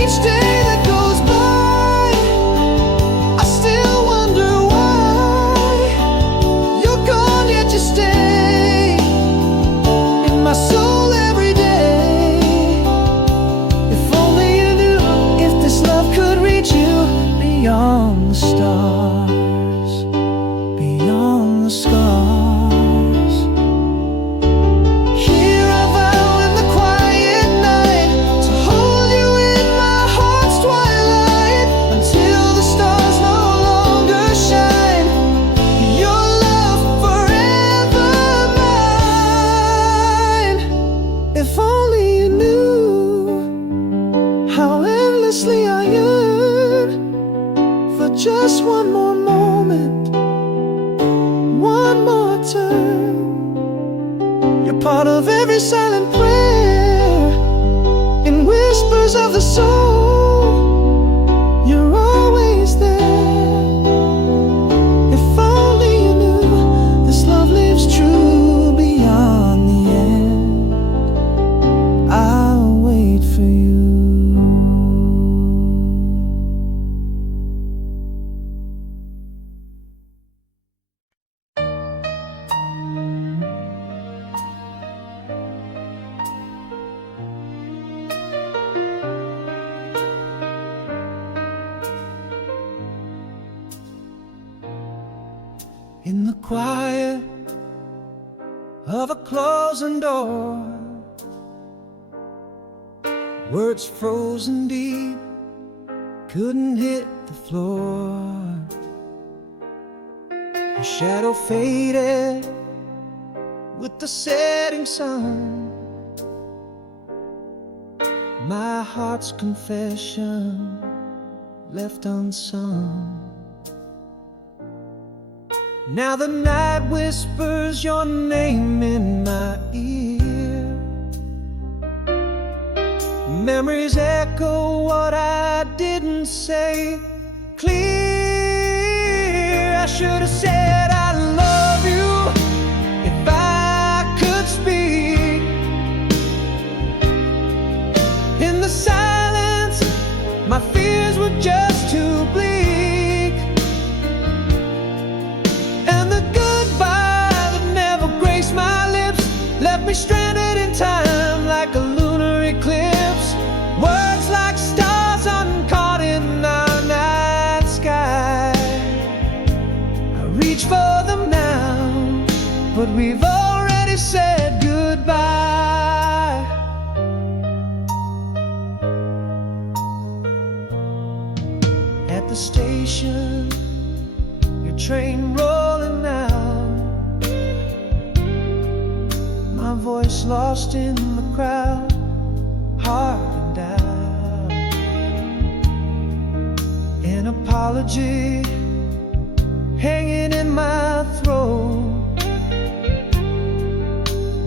Each day that goes by, I still wonder why you're gone yet you stay in my soul every day. If only you knew, if this love could reach you beyond the stars, beyond the scars. Here I vow in the quiet night to hold you in my heart's twilight until the stars no longer shine. Your love forever mine. If only you knew how endlessly I yearn for just one more moment, one more turn. You're part of every silent prayer, in whispers of the soul, you're always there. If only you knew this love lives true beyond the end, I'll wait for you. In the quiet of a closing door, words frozen deep couldn't hit the floor. Your shadow faded with the setting sun. My heart's confession left unsung. Now the night whispers your name in my ear. Memories echo what I didn't say clear. I should have said I love you if I could speak. In the silence, my fears were just too bleak. Left me stranded in time like a lunar eclipse. Words like stars uncaught in our night sky. I reach for them now, but we've already said goodbye. voice lost in the crowd, hard and down. An apology hanging in my throat.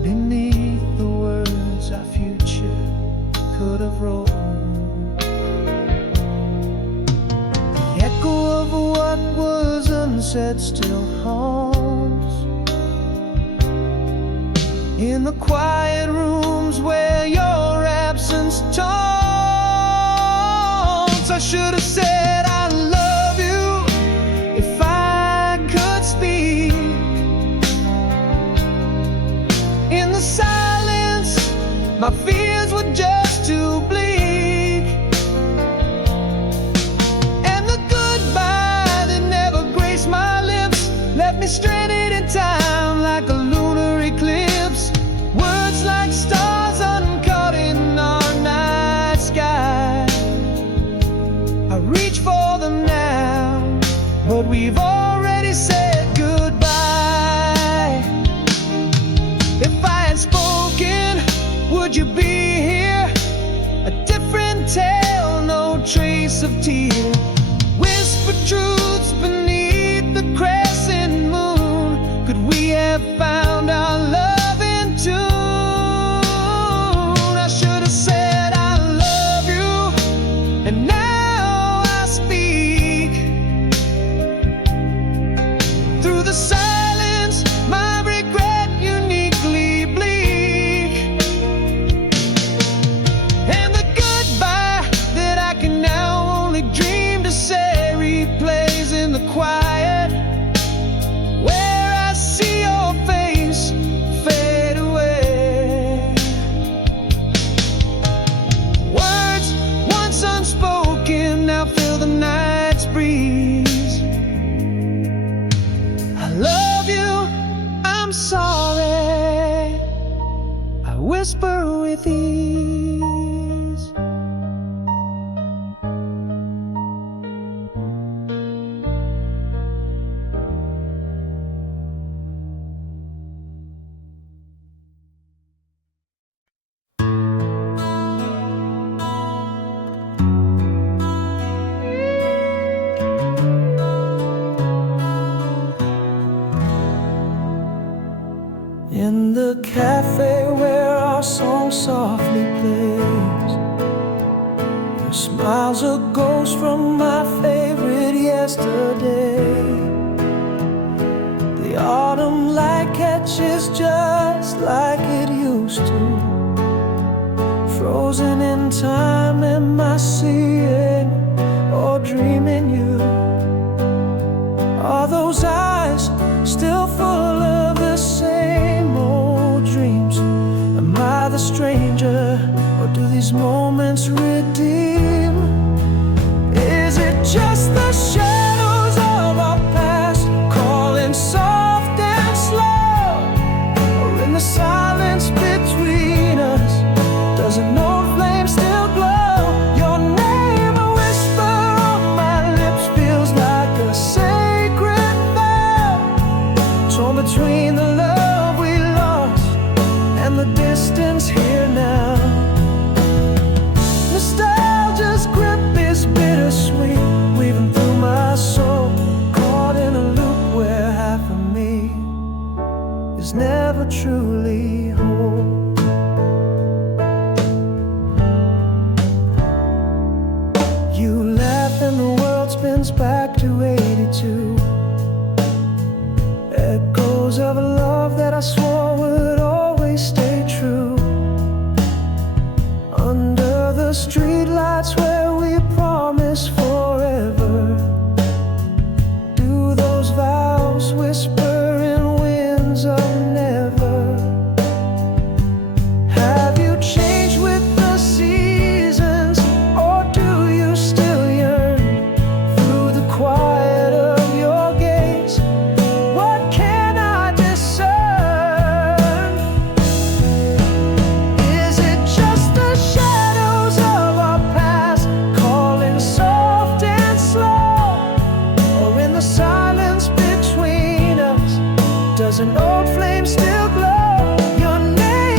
Beneath the words our future could have wrote. The echo of what was unsaid still haunts in the quiet rooms where your absence taunts. I should have said I love you if I could speak. In the silence, my fears were just too bleak. And the goodbye that never graced my lips left me stranded in time like a lunar eclipse. Words like stars uncaught in our night sky. I reach for them now, but we've already said goodbye. If I had spoken, would you be here? A different tale, no trace of tear. Whispered truths beneath the crescent moon. Could we have found our love in tune? I should have said I love you, and now I speak. Through the silence, my regret uniquely bleak. And the goodbye that I can now only dream to say replays in the quiet, where I see your face fade away. Words once unspoken now fill the night's breeze. I love you, I'm sorry, I whisper with ease. In the cafe where our song softly plays, your smile's a ghost from my favorite yesterday. The autumn light catches just like it used to, frozen in time. Am I seeing or dreaming you? Are those eyes still full of the same old dreams? Am I the stranger, or do these moments redeem? Is it just the shadows of our past calling soft and slow? Or in the silence between us, does an old flame still glow? Your name, a whisper on my lips, feels like a sacred vow, torn between the love we lost and the distance here now. Nostalgia's grip is bittersweet, weaving through my soul, caught in a loop where half of me is never truly whole. You laugh and the world spins back to 82. Echoes of a love that I swore would always stay true. Under the streetlights where we promised forever, do those vows whisper in winds of never? Have you changed with the seasons, or do you still yearn through the quiet of your gaze? What can I discern? Is it just the shadows of our past calling soft and slow? Or in the silence between us, does an old flame still glow? Your name,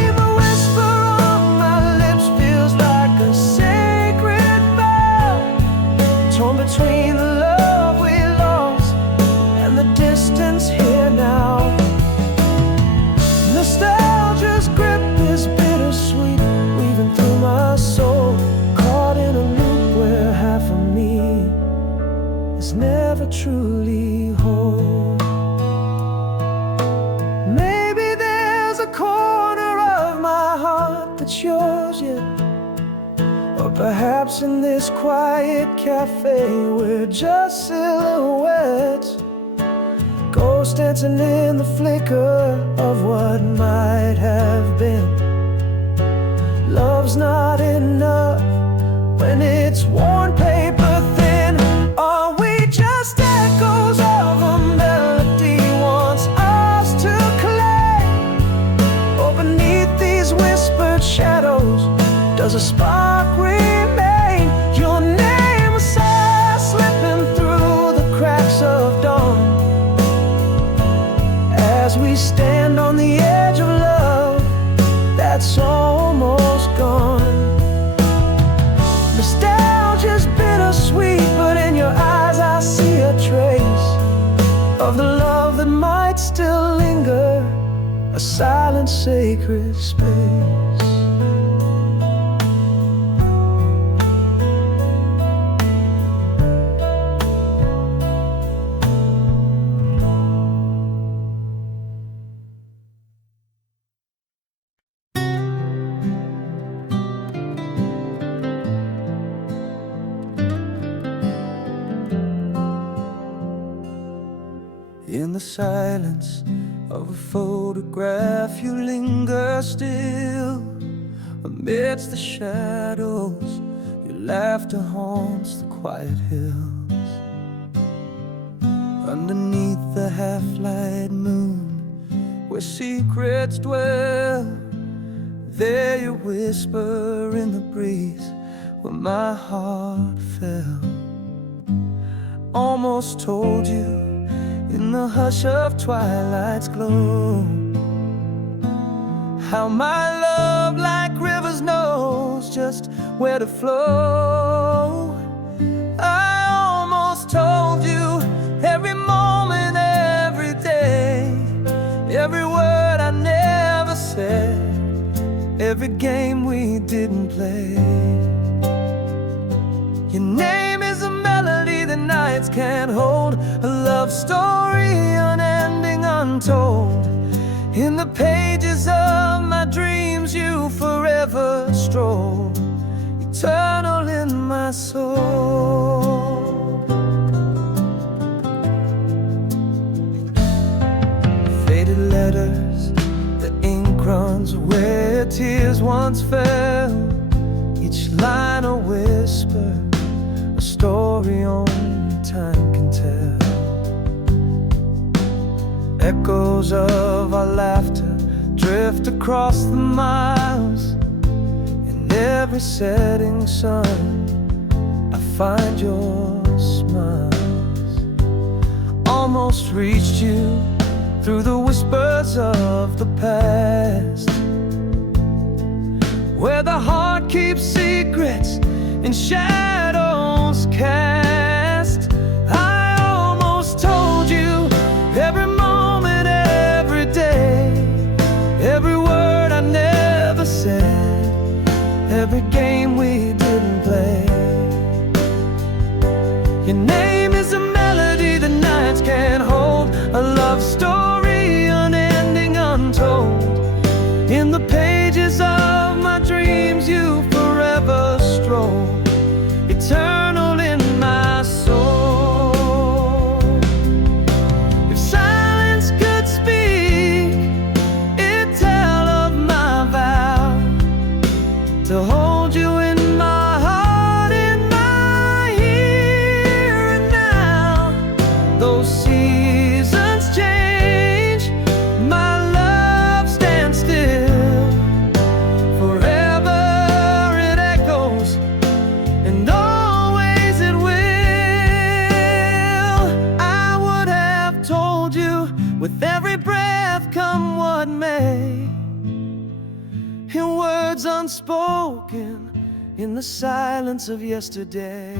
it's yours yet. Or perhaps in this quiet cafe we're just silhouettes, ghosts dancing in the flicker of what might have been. Love's not enough when it's worn paper thin. Are we just echoes of a melody once us to claim? Or beneath these whispered shadows does a spark remain? Your name was slipping through the cracks of dawn as we stand on the edge of love that's almost gone. Nostalgia's bittersweet, but in your eyes I see a trace of the love that might still linger, a silent, sacred space. In the silence of a photograph you linger still. Amidst the shadows your laughter haunts the quiet hills. Underneath the half-light moon where secrets dwell, there you whisper in the breeze where my heart fell. Almost told you in the hush of twilight's glow, how my love like rivers knows just where to flow. I almost told you every moment, every day, every word I never said, every game we didn't play. Your name is a melody the nights can't hold, a love story unending, untold. In the pages of my dreams you forever stroll, eternal in my soul. Faded letters, the ink runs where tears once fell, each line a whisper, a story only time can tell. Echoes of our laughter drift across the miles. In every setting sun I find your smiles. Almost reached you through the whispers of the past, where the heart keeps secrets in shadows cast. I almost told you every moment, every day, every word I never said, every game we didn't play. Your name is a melody the nights can't hold, a love story unending, untold. In the pages of my dreams you forever stroll, eternal in my soul. If silence could speak, it'd tell of my vow to hold you in my heart, in my here and now. Those seasons change, my love stands still. Forever it echoes, and always it will. I would have told you with every breath, come what may, in words unspoken, in the silence of yesterday.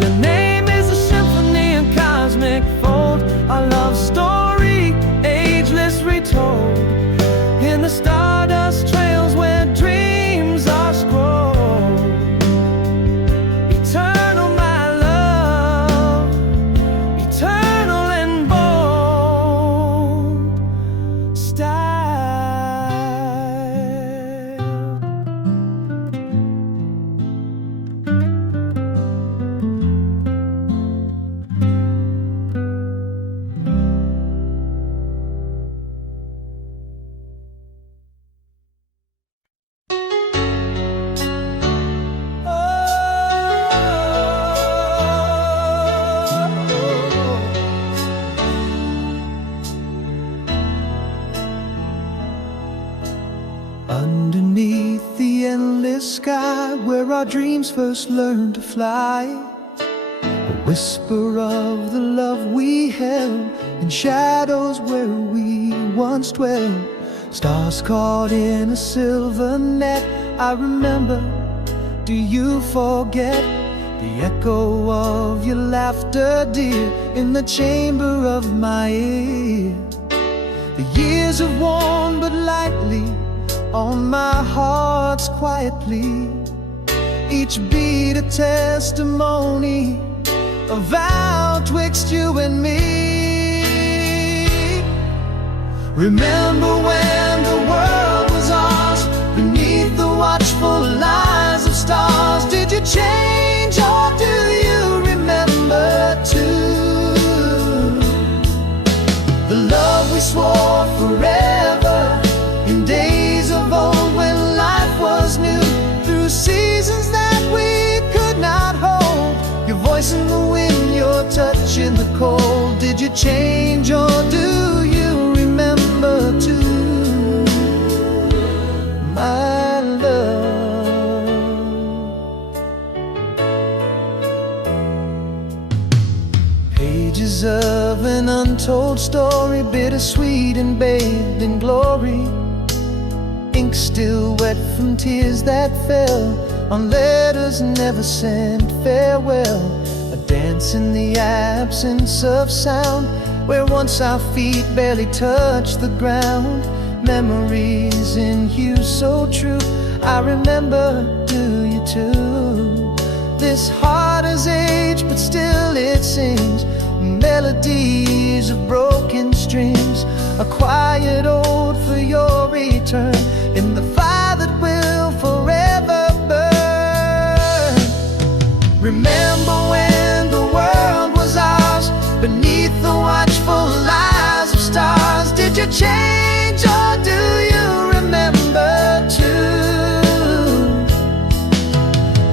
Your name is a symphony in cosmic fold, our love story ageless retold. In the stardust trails where dreams are scrolled, eternal my love, eternal and bold. Style Underneath the endless sky, where our dreams first learned to fly, a whisper of the love we held in shadows where we once dwelled. Stars caught in a silver net, I remember, do you forget? The echo of your laughter, dear, in the chamber of my ear. The years have worn but lightly on my heart's quietly, each beat a testimony, a vow twixt you and me. Remember when the world was ours, beneath the watchful eyes of stars. Did you change or do you remember too? The love we swore forever in days of old when life was new, through seasons that we could not hold. Your voice in the wind, your touch in the cold. Did you change or do you remember too, my love? Pages of an untold story, bittersweet and bathed in glory. Ink still wet from tears that fell on letters never sent farewell. A dance in the absence of sound, where once our feet barely touched the ground. Memories in hue so true, I remember, do you too? This heart has aged, but still it sings melodies of broken strings, a quiet ode for your return in the fire that will forever burn. Remember when the world was ours, beneath the watchful eyes of stars. Did you change or do you remember too?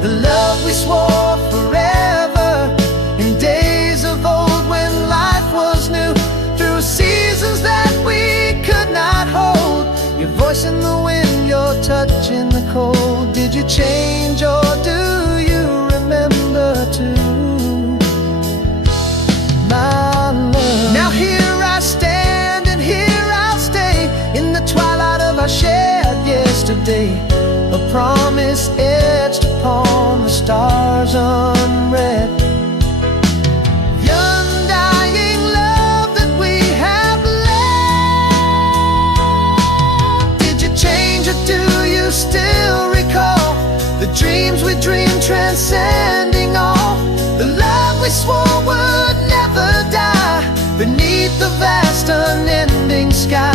The love we swore forever in days of old when life was new, through seasons that we could not hold. Your voice in the wind, your touch in the cold. Did you change or do you remember too, my love? Now here I stand and here I'll stay, in the twilight of our shared yesterday, a promise etched upon the stars unread. Still recall the dreams we dreamed, transcending all. The love we swore would never die, beneath the vast unending sky.